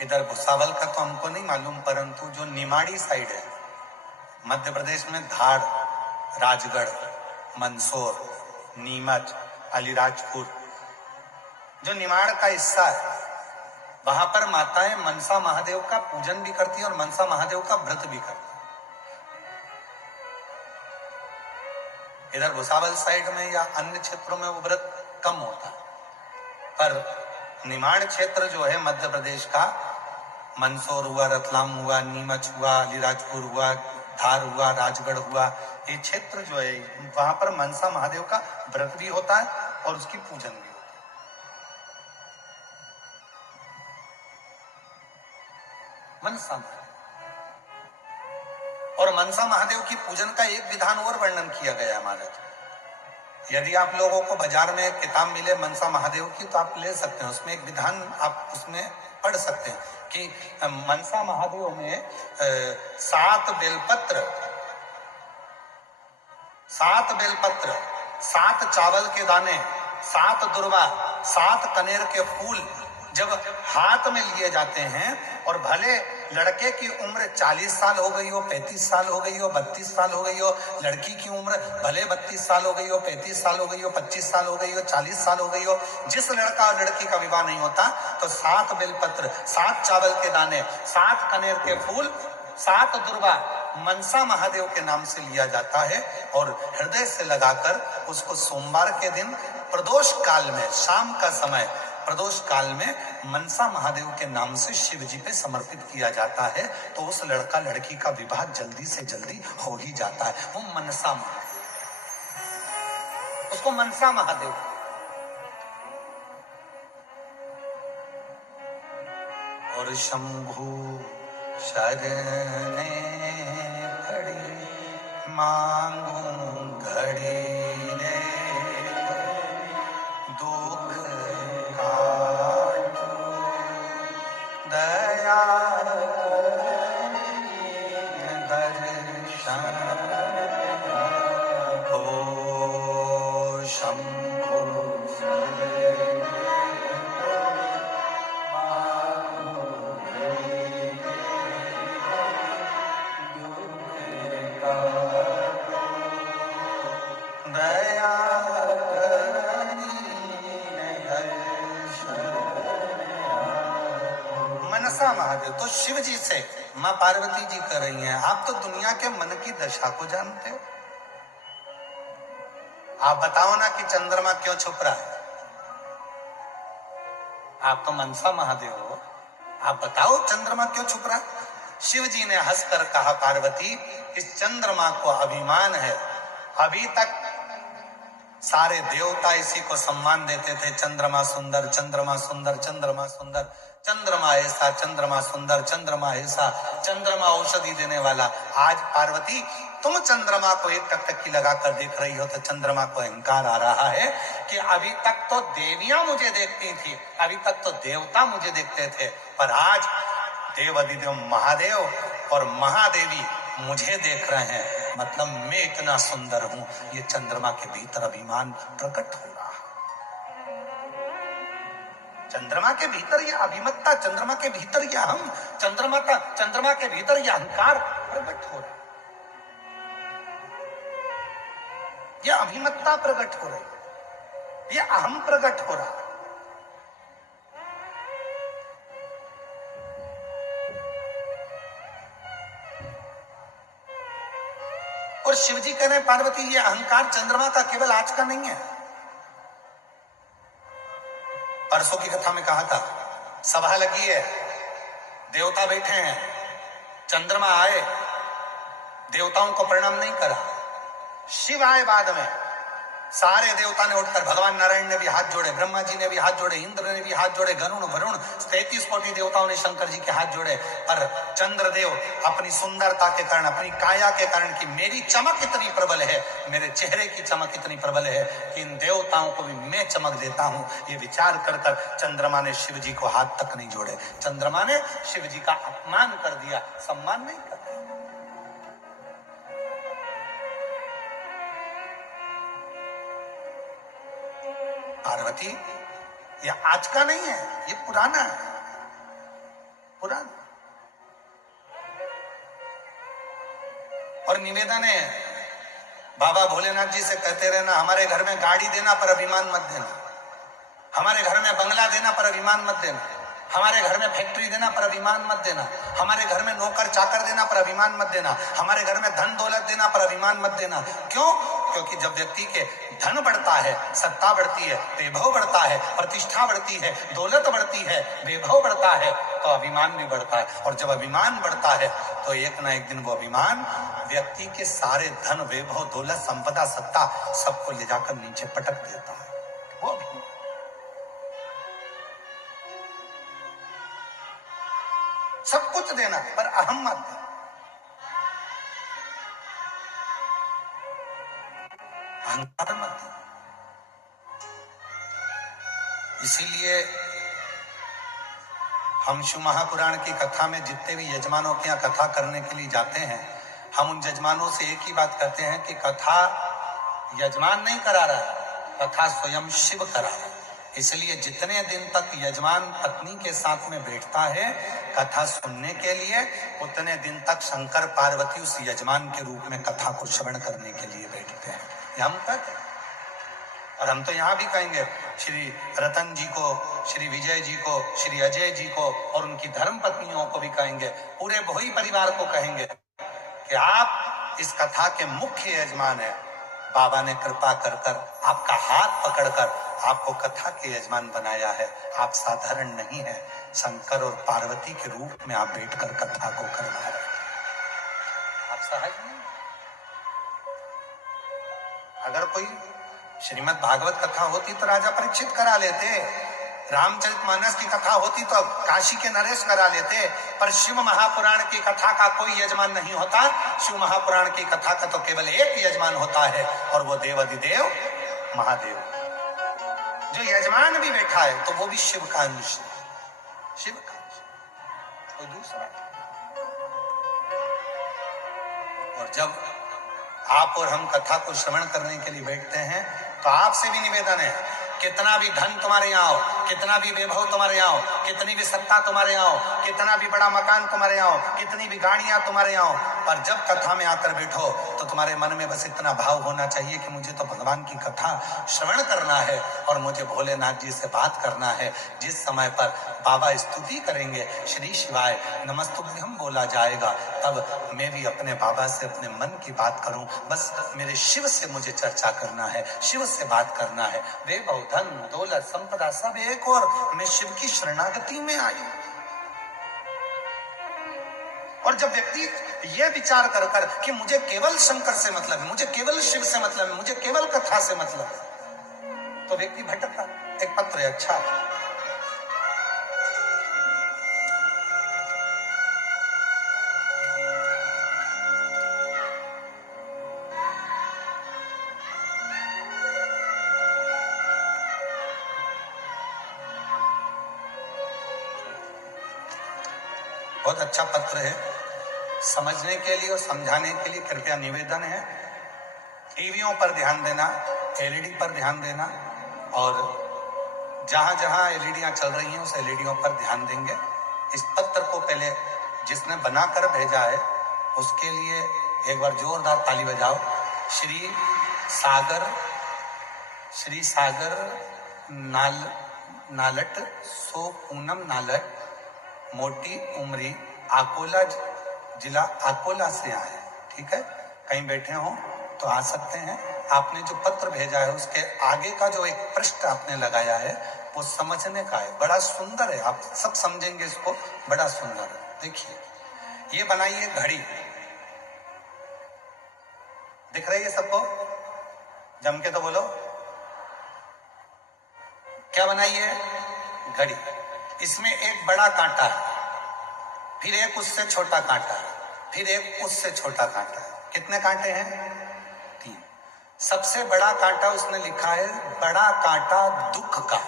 इधर भुसावल का तो हमको नहीं मालूम, परंतु जो निमाड़ी साइड है मध्य प्रदेश में, धार, राजगढ़, मंदसौर, नीमच, अलीराजपुर, जो निमाड़ का हिस्सा है, वहां पर माताएं मनसा महादेव का पूजन भी करती है और मनसा महादेव का व्रत भी करती है। इधर भुसावल साइड में या अन्य क्षेत्रों में वो व्रत कम होता है, पर निमाड़ क्षेत्र जो है मध्य प्रदेश का, मंदसौर हुआ, रतलाम हुआ, नीमच हुआ, अलीराजपुर हुआ, धार हुआ, राजगढ़ हुआ, ये क्षेत्र जो है वहां पर मनसा महादेव का व्रत भी होता है और उसकी पूजन भी होता है। मनसा और मनसा महादेव की पूजन का एक विधान और वर्णन किया गया हमारे। यदि आप लोगों को बाजार में एक किताब मिले मनसा महादेव की तो आप ले सकते हैं, उसमें एक विधान आप उसमें पढ़ सकते हैं कि मनसा महादेव में 7 बेलपत्र, 7 चावल के दाने, 7 दुर्वा, 7 कनेर के फूल जब हाथ में लिए जाते हैं, और भले लड़के की उम्र 40 साल हो गई हो, 35 साल हो गई हो, 32 साल हो गई हो, लड़की की उम्र भले 32 साल हो गई हो, 35 साल हो गई हो, 25 साल हो गई हो, 40 साल हो गई हो, जिस लड़का और लड़की का विवाह नहीं होता तो 7 बेलपत्र, 7 चावल के दाने, 7 कनेर के फूल, 7 दुर्वा मनसा महादेव के नाम से लिया जाता है, और हृदय से लगाकर उसको सोमवार के दिन प्रदोष काल में, शाम का समय प्रदोष काल में मनसा महादेव के नाम से शिव जी पे समर्पित किया जाता है, तो उस लड़का लड़की का विवाह जल्दी से जल्दी हो ही जाता है। वो मनसा महादेव, उसको मनसा महादेव। और शंभु शरणे पड़ी मांगू घड़ी रे, दुख काटो दया दर्शन हो शंभु मनसा महादेव। तो शिव जी से मां पार्वती जी कर रही हैं, आप तो दुनिया के मन की दशा को जानते हो, आप बताओ ना कि चंद्रमा क्यों छुप रहा है। आप तो मनसा महादेव हो, आप बताओ चंद्रमा क्यों छुप रहा है। शिव जी ने हंसकर कहा, पार्वती इस चंद्रमा को अभिमान है, अभी तक सारे देवता इसी को सम्मान देते थे, चंद्रमा सुंदर, चंद्रमा सुंदर, चंद्रमा सुंदर, चंद्रमा ऐसा, चंद्रमा सुंदर, चंद्रमा ऐसा, चंद्रमा औषधि देने वाला। आज पार्वती तुम चंद्रमा को एक टकटकी लगाकर देख रही हो तो चंद्रमा को अहंकार आ रहा है कि अभी तक तो देवियां मुझे देखती थी, अभी तक तो देवता मुझे देखते थे, पर आज देव अधिदेव महादेव और महादेवी मुझे देख रहे हैं, मतलब मैं इतना सुंदर हूं। ये चंद्रमा के भीतर अभिमान प्रकट हो रहा है, चंद्रमा के भीतर यह अभिमतता, चंद्रमा के भीतर यह हम, चंद्रमा के भीतर यह अहंकार प्रकट हो रहा है, यह अभिमतता प्रकट हो रही, यह अहम प्रकट हो रहा है। और शिवजी कह रहे हैं, पार्वती ये अहंकार चंद्रमा का केवल आज का नहीं है। परसों की कथा में कहा था, सभा लगी है, देवता बैठे हैं, चंद्रमा आए, देवताओं को प्रणाम नहीं करा, शिव आए बाद में, सारे देवता ने उठकर, भगवान नारायण ने भी हाथ जोड़े, ब्रह्मा जी ने भी हाथ जोड़े, इंद्र ने भी हाथ जोड़े, गरुण वरुण 33 कोटि देवताओं ने शंकर जी के हाथ जोड़े, पर चंद्रदेव अपनी सुंदरता के कारण, अपनी काया के कारण कि मेरी चमक इतनी प्रबल है, मेरे चेहरे की चमक इतनी प्रबल है कि इन देवताओं को भी मैं चमक देता हूं, ये विचार कर कर चंद्रमा ने शिव जी को हाथ तक नहीं जोड़े, चंद्रमा ने शिव जी का अपमान कर दिया, सम्मान नहीं कर दिया। पार्वती ये आज का नहीं है, ये पुराना है, पुराना। और निवेदन है, बाबा भोलेनाथ जी से कहते रहना, हमारे घर में गाड़ी देना पर अभिमान मत देना, हमारे घर में बंगला देना पर अभिमान मत देना, हमारे घर में फैक्ट्री देना पर अभिमान मत देना, हमारे घर में नौकर चाकर देना पर अभिमान मत देना, हमारे घर में धन दौलत देना पर अभिमान मत देना। क्यों? क्योंकि जब व्यक्ति के धन बढ़ता है, सत्ता बढ़ती है, वैभव बढ़ता है, प्रतिष्ठा बढ़ती है, दौलत बढ़ती है, वैभव बढ़ता है, तो अभिमान भी बढ़ता है, और जब अभिमान बढ़ता है तो एक ना एक दिन वो अभिमान व्यक्ति के सारे धन, वैभव, दौलत, संपदा, सत्ता सबको ले जाकर नीचे पटक देता है। वो अभिमान, सब कुछ देना पर अहम मत देना। अहंकार मत दो। इसीलिए हम शिव महापुराण की कथा में जितने भी यजमानों के यहाँ कथा करने के लिए जाते हैं, हम उन यजमानों से एक ही बात कहते हैं कि कथा यजमान नहीं करा रहा है, कथा स्वयं शिव करा रहा है। इसलिए जितने दिन तक यजमान पत्नी के साथ में बैठता है कथा सुनने के लिए, उतने दिन तक शंकर पार्वती उस यजमान के रूप में कथा को श्रवण करने के लिए बैठते हैं। ये हम कहते हैं। और हम तो यहाँ भी कहेंगे श्री रतन जी को, श्री विजय जी को, श्री अजय जी को और उनकी धर्म पत्नियों को भी कहेंगे, पूरे भोई परिवार को कहेंगे कि आप इस कथा के मुख्य यजमान हैं। बाबा ने कृपा कर कर आपका हाथ पकड़कर आपको कथा के यजमान बनाया है। आप साधारण नहीं है, शंकर और पार्वती के रूप में आप बैठकर कथा को करवा रहे हैं। आप सहज नहीं। अगर कोई श्रीमद् भागवत कथा होती तो राजा परीक्षित करा लेते, रामचरितमानस की कथा होती तो काशी के नरेश करा लेते, पर शिव महापुराण की कथा का कोई यजमान नहीं होता। शिव महापुराण की कथा का तो केवल एक यजमान होता है और वो देवाधिदेव महादेव। जो यजमान भी बैठा है तो वो भी शिव का अंश, शिव का अंश, कोई दूसरा। और जब आप और हम कथा को श्रवण करने के लिए बैठते हैं तो आपसे भी निवेदन है, कितना भी धन तुम्हारे यहाँ हो, कितना भी वैभव तुम्हारे यहाँ हो, कितनी भी सत्ता तुम्हारे यहाँ हो, कितना भी बड़ा मकान तुम्हारे यहाँ हो, कितनी भी गाड़ियां तुम्हारे यहाँ हो, पर जब कथा में आकर बैठो तो तुम्हारे मन में बस इतना भाव होना चाहिए कि मुझे तो भगवान की कथा श्रवण करना है और मुझे भोलेनाथ जी से बात करना है। जिस समय पर बाबा स्तुति करेंगे, श्री शिवाय नमस्तुभ्यम बोला जाएगा, तब मैं भी अपने बाबा से अपने मन की बात करूं। बस मेरे शिव से मुझे चर्चा करना है, शिव से बात करना है। वैभव, धन, दौलत, संपदा सब एक और मैं शिव की शरणागति में आई हूं। और जब व्यक्ति यह विचार कर कर कि मुझे केवल शंकर से मतलब है, मुझे केवल शिव से मतलब है, मुझे केवल कथा से मतलब है, तो व्यक्ति भटकता। एक पत्र है, अच्छा है। बहुत अच्छा पत्र है, समझने के लिए और समझाने के लिए कृपया निवेदन है, टीवियों पर ध्यान देना, एलईडी पर ध्यान देना, और जहां जहां एलईडियां चल रही हैं उस एलईडियों पर ध्यान देंगे। इस पत्र को पहले जिसने बनाकर भेजा है उसके लिए एक बार जोरदार ताली बजाओ। श्री सागर नालट सो पूनम नालट, मोटी उमरी, अकोला जिला, अकोला से आए। ठीक है, कहीं बैठे हो तो आ सकते हैं। आपने जो पत्र भेजा है उसके आगे का जो एक पृष्ठ आपने लगाया है वो समझने का है, बड़ा सुंदर है, आप सब समझेंगे इसको, बड़ा सुंदर है। देखिए, ये बनाई है घड़ी, दिख रही है सबको? जम के तो बोलो, क्या बनाई है? घड़ी। इसमें एक बड़ा कांटा है, फिर एक उससे छोटा कांटा है, फिर एक उससे छोटा कांटा है। कितने कांटे हैं? 3। सबसे बड़ा कांटा उसने लिखा है बड़ा कांटा दुख का।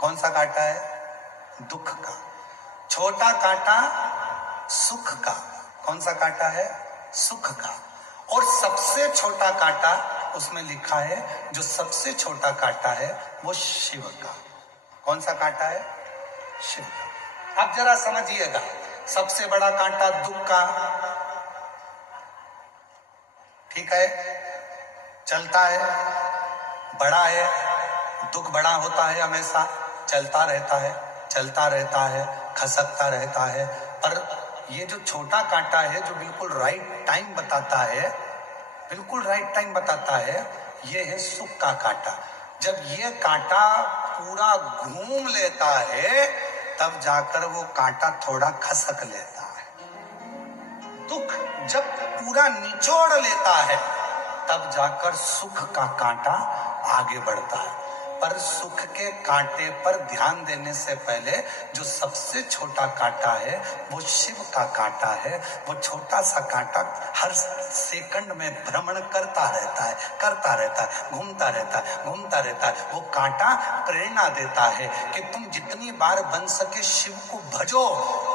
कौन सा कांटा है? दुख का। छोटा कांटा सुख का। कौन सा कांटा है? सुख का। और सबसे छोटा कांटा उसमें लिखा है, जो सबसे छोटा कांटा है वो शिव का। कौन सा कांटा है? शिव का। अब जरा समझिएगा, सबसे बड़ा कांटा दुख का, ठीक है, चलता है, बड़ा है, दुख बड़ा होता है, हमेशा चलता रहता है, खसकता रहता है। पर ये जो छोटा कांटा है जो बिल्कुल राइट टाइम बताता है, बिल्कुल राइट टाइम बताता है, ये है सुख का कांटा। जब ये कांटा पूरा घूम लेता है तब जाकर वो कांटा थोड़ा खसक लेता है। दुख जब पूरा निचोड़ लेता है तब जाकर सुख का कांटा आगे बढ़ता है। पर सुख के कांटे पर ध्यान देने से पहले जो सबसे छोटा कांटा है वो शिव का कांटा है। वो छोटा सा कांटा हर सेकंड में भ्रमण करता रहता है, घूमता रहता है। वो कांटा प्रेरणा देता है कि तुम जितनी बार बन सके शिव को भजो,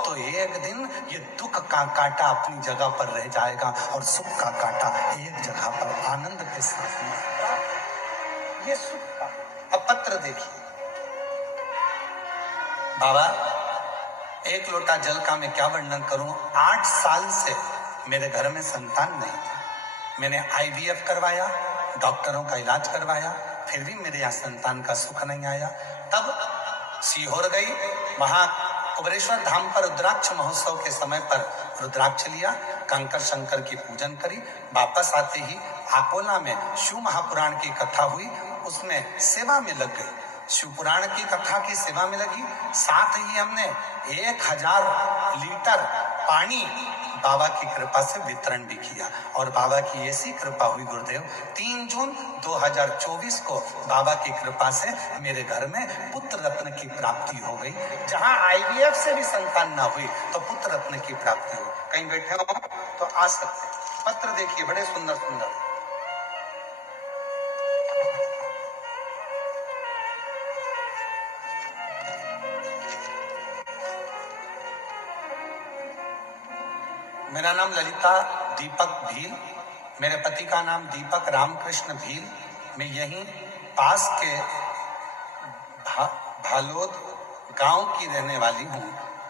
तो एक दिन ये दुख का कांटा अपनी जगह पर रह जाएगा और सुख का कांटा एक जगह पर आनंद के साथ में। ये सुख का। अब पत्र देखिए, बाबा एक लोटा जल का मैं क्या वर्णन करूं। 8 साल से मेरे घर में संतान नहीं था। मैंने IVF करवाया, डॉक्टरों का इलाज करवाया, फिर भी मेरे यहाँ संतान का सुख नहीं आया। तब सीहोर गई, वहां कुबेरेश्वर धाम पर रुद्राक्ष महोत्सव के समय पर रुद्राक्ष लिया, कंकर शंकर की पूजन करी। वापस आते ही अकोला में शिव महापुराण की कथा हुई, उसमें सेवा में लग गई। शिव पुराण की कथा की सेवा में लगी। साथ ही हमने 1000 लीटर पानी बाबा की कृपा से वितरण भी किया। और बाबा की ऐसी कृपा हुई गुरुदेव, 3 जून 2024 को बाबा की कृपा से मेरे घर में पुत्र रत्न की प्राप्ति हो गई। जहां IVF से भी संतान ना हुई तो पुत्र रत्न की प्राप्ति हुई। कहीं बैठे हो तो आ सकते। पत्र देखिए, बड़े सुंदर सुंदर। मेरा नाम ललिता दीपक भील, मेरे पति का नाम दीपक रामकृष्ण भील। मैं यहीं पास के भालोद गांव की रहने वाली हूँ,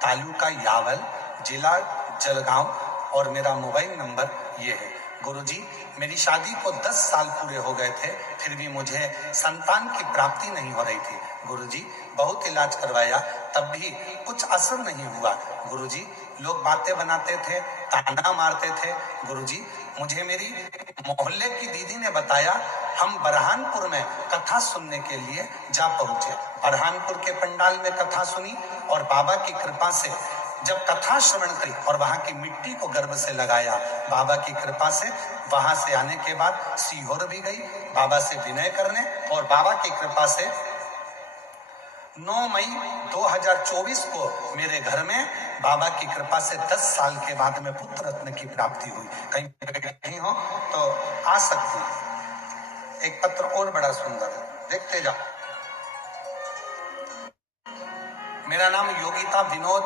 तालुका यावल, जिला जलगांव, और मेरा मोबाइल नंबर ये है। गुरुजी, मेरी शादी को 10 साल पूरे हो गए थे, फिर भी मुझे संतान की प्राप्ति नहीं हो रही थी। गुरुजी, बहुत इलाज करवाया, तब भी कुछ असर नहीं हुआ। गुरुजी, लोग बातें बनाते थे, ताना मारते थे। गुरुजी, मुझे मेरी मोहल्ले की दीदी ने बताया, हम बरहानपुर में कथा सुनने के लिए जा पहुंचे। बरहानपुर के पंडाल में कथा सुनी और बाबा की कृपा से जब कथा श्रवण करी और वहां की मिट्टी को गर्भ से लगाया, बाबा की कृपा से वहां से आने के बाद सीहोर भी गई बाबा से विनय करने, और बाबा की कृपा से 9 मई 2024 को मेरे घर में बाबा की कृपा से 10 साल के बाद में पुत्र रत्न की प्राप्ति हुई। कहीं हो तो आ सकती है। एक पत्र और बड़ा सुंदर है, देखते जाओ। मेरा नाम योगिता विनोद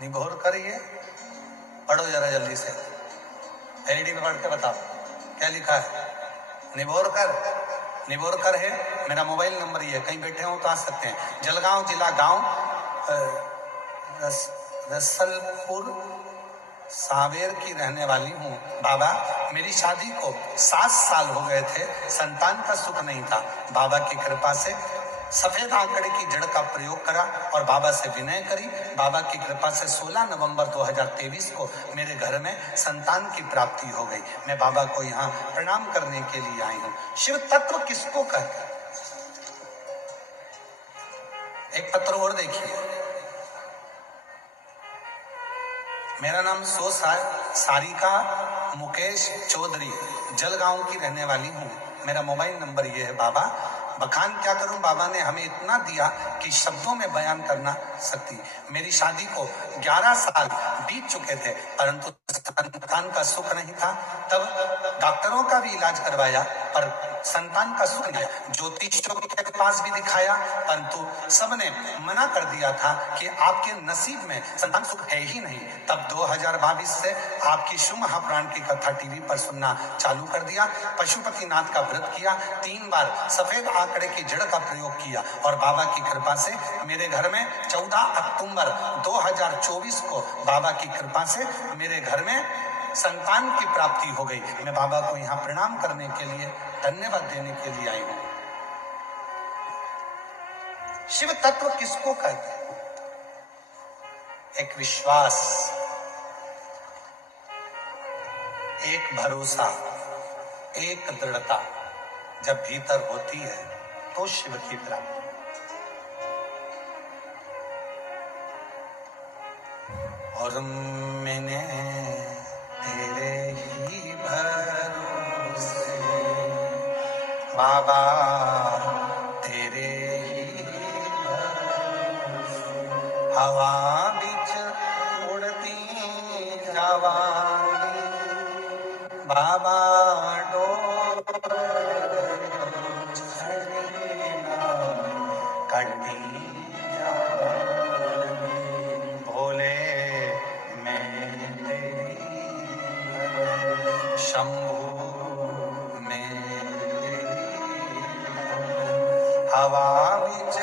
निभोरकर। ये पढ़ो जरा जल्दी से, LED में पढ़ के बताओ क्या लिखा है। निभोरकर है। मेरा मोबाइल नंबर ये है, कहीं बैठे हो तो आ सकते हैं। जलगांव जिला गांव रसलपुर सांवेर की रहने वाली हूँ। बाबा, मेरी शादी को 7 साल हो गए थे, संतान का सुख नहीं था। बाबा की कृपा से सफेद आंकड़े की जड़ का प्रयोग करा और बाबा से विनय करी। बाबा की कृपा से 16 नवंबर 2023 को मेरे घर में संतान की प्राप्ति हो गई। मैं बाबा को यहाँ प्रणाम करने के लिए आई हूँ। शिव तत्व किसको कहते हैं? एक पत्र और देखिए। मेरा नाम सारिका मुकेश चौधरी, जलगांव की रहने वाली हूँ। मेरा मोबाइल नंबर ये है। बाबा, बखान क्या करूं, बाबा ने हमें इतना दिया कि शब्दों में बयान करना सकती। मेरी शादी को 11 साल बीत चुके थे, परंतु संतान का सुख नहीं था। तब डॉक्टरों का भी इलाज करवाया पर संतान का सुख नहीं। ज्योतिषियों के पास भी दिखाया, परंतु सबने मना कर दिया था कि आपके नसीब में संतान सुख है ही नहीं। तब 2022 से आपकी शिव महापुराण की कथा टीवी पर सुनना चालू कर दिया। पशुपतिनाथ का व्रत किया, 3 बार सफेद आंकड़े की जड़ का प्रयोग किया और बाबा की कृपा से मेरे घर में 14 अक्टूबर 2024 को बाबा की कृपा से मेरे घर में संतान की प्राप्ति हो गई। मैं बाबा को यहाँ प्रणाम करने के लिए, धन्यवाद देने के लिए आई हूँ। शिव तत्व किसको कहते हैं? एक विश्वास, एक भरोसा, एक दृढ़ता जब भीतर होती है तो शिव की प्राप्ति। और मैंने बाबा तेरे ही हवा बिच उड़ती जावांगी बाबा डोर कटी भोले मैं तेरी शंभू में तेरी हवा बिच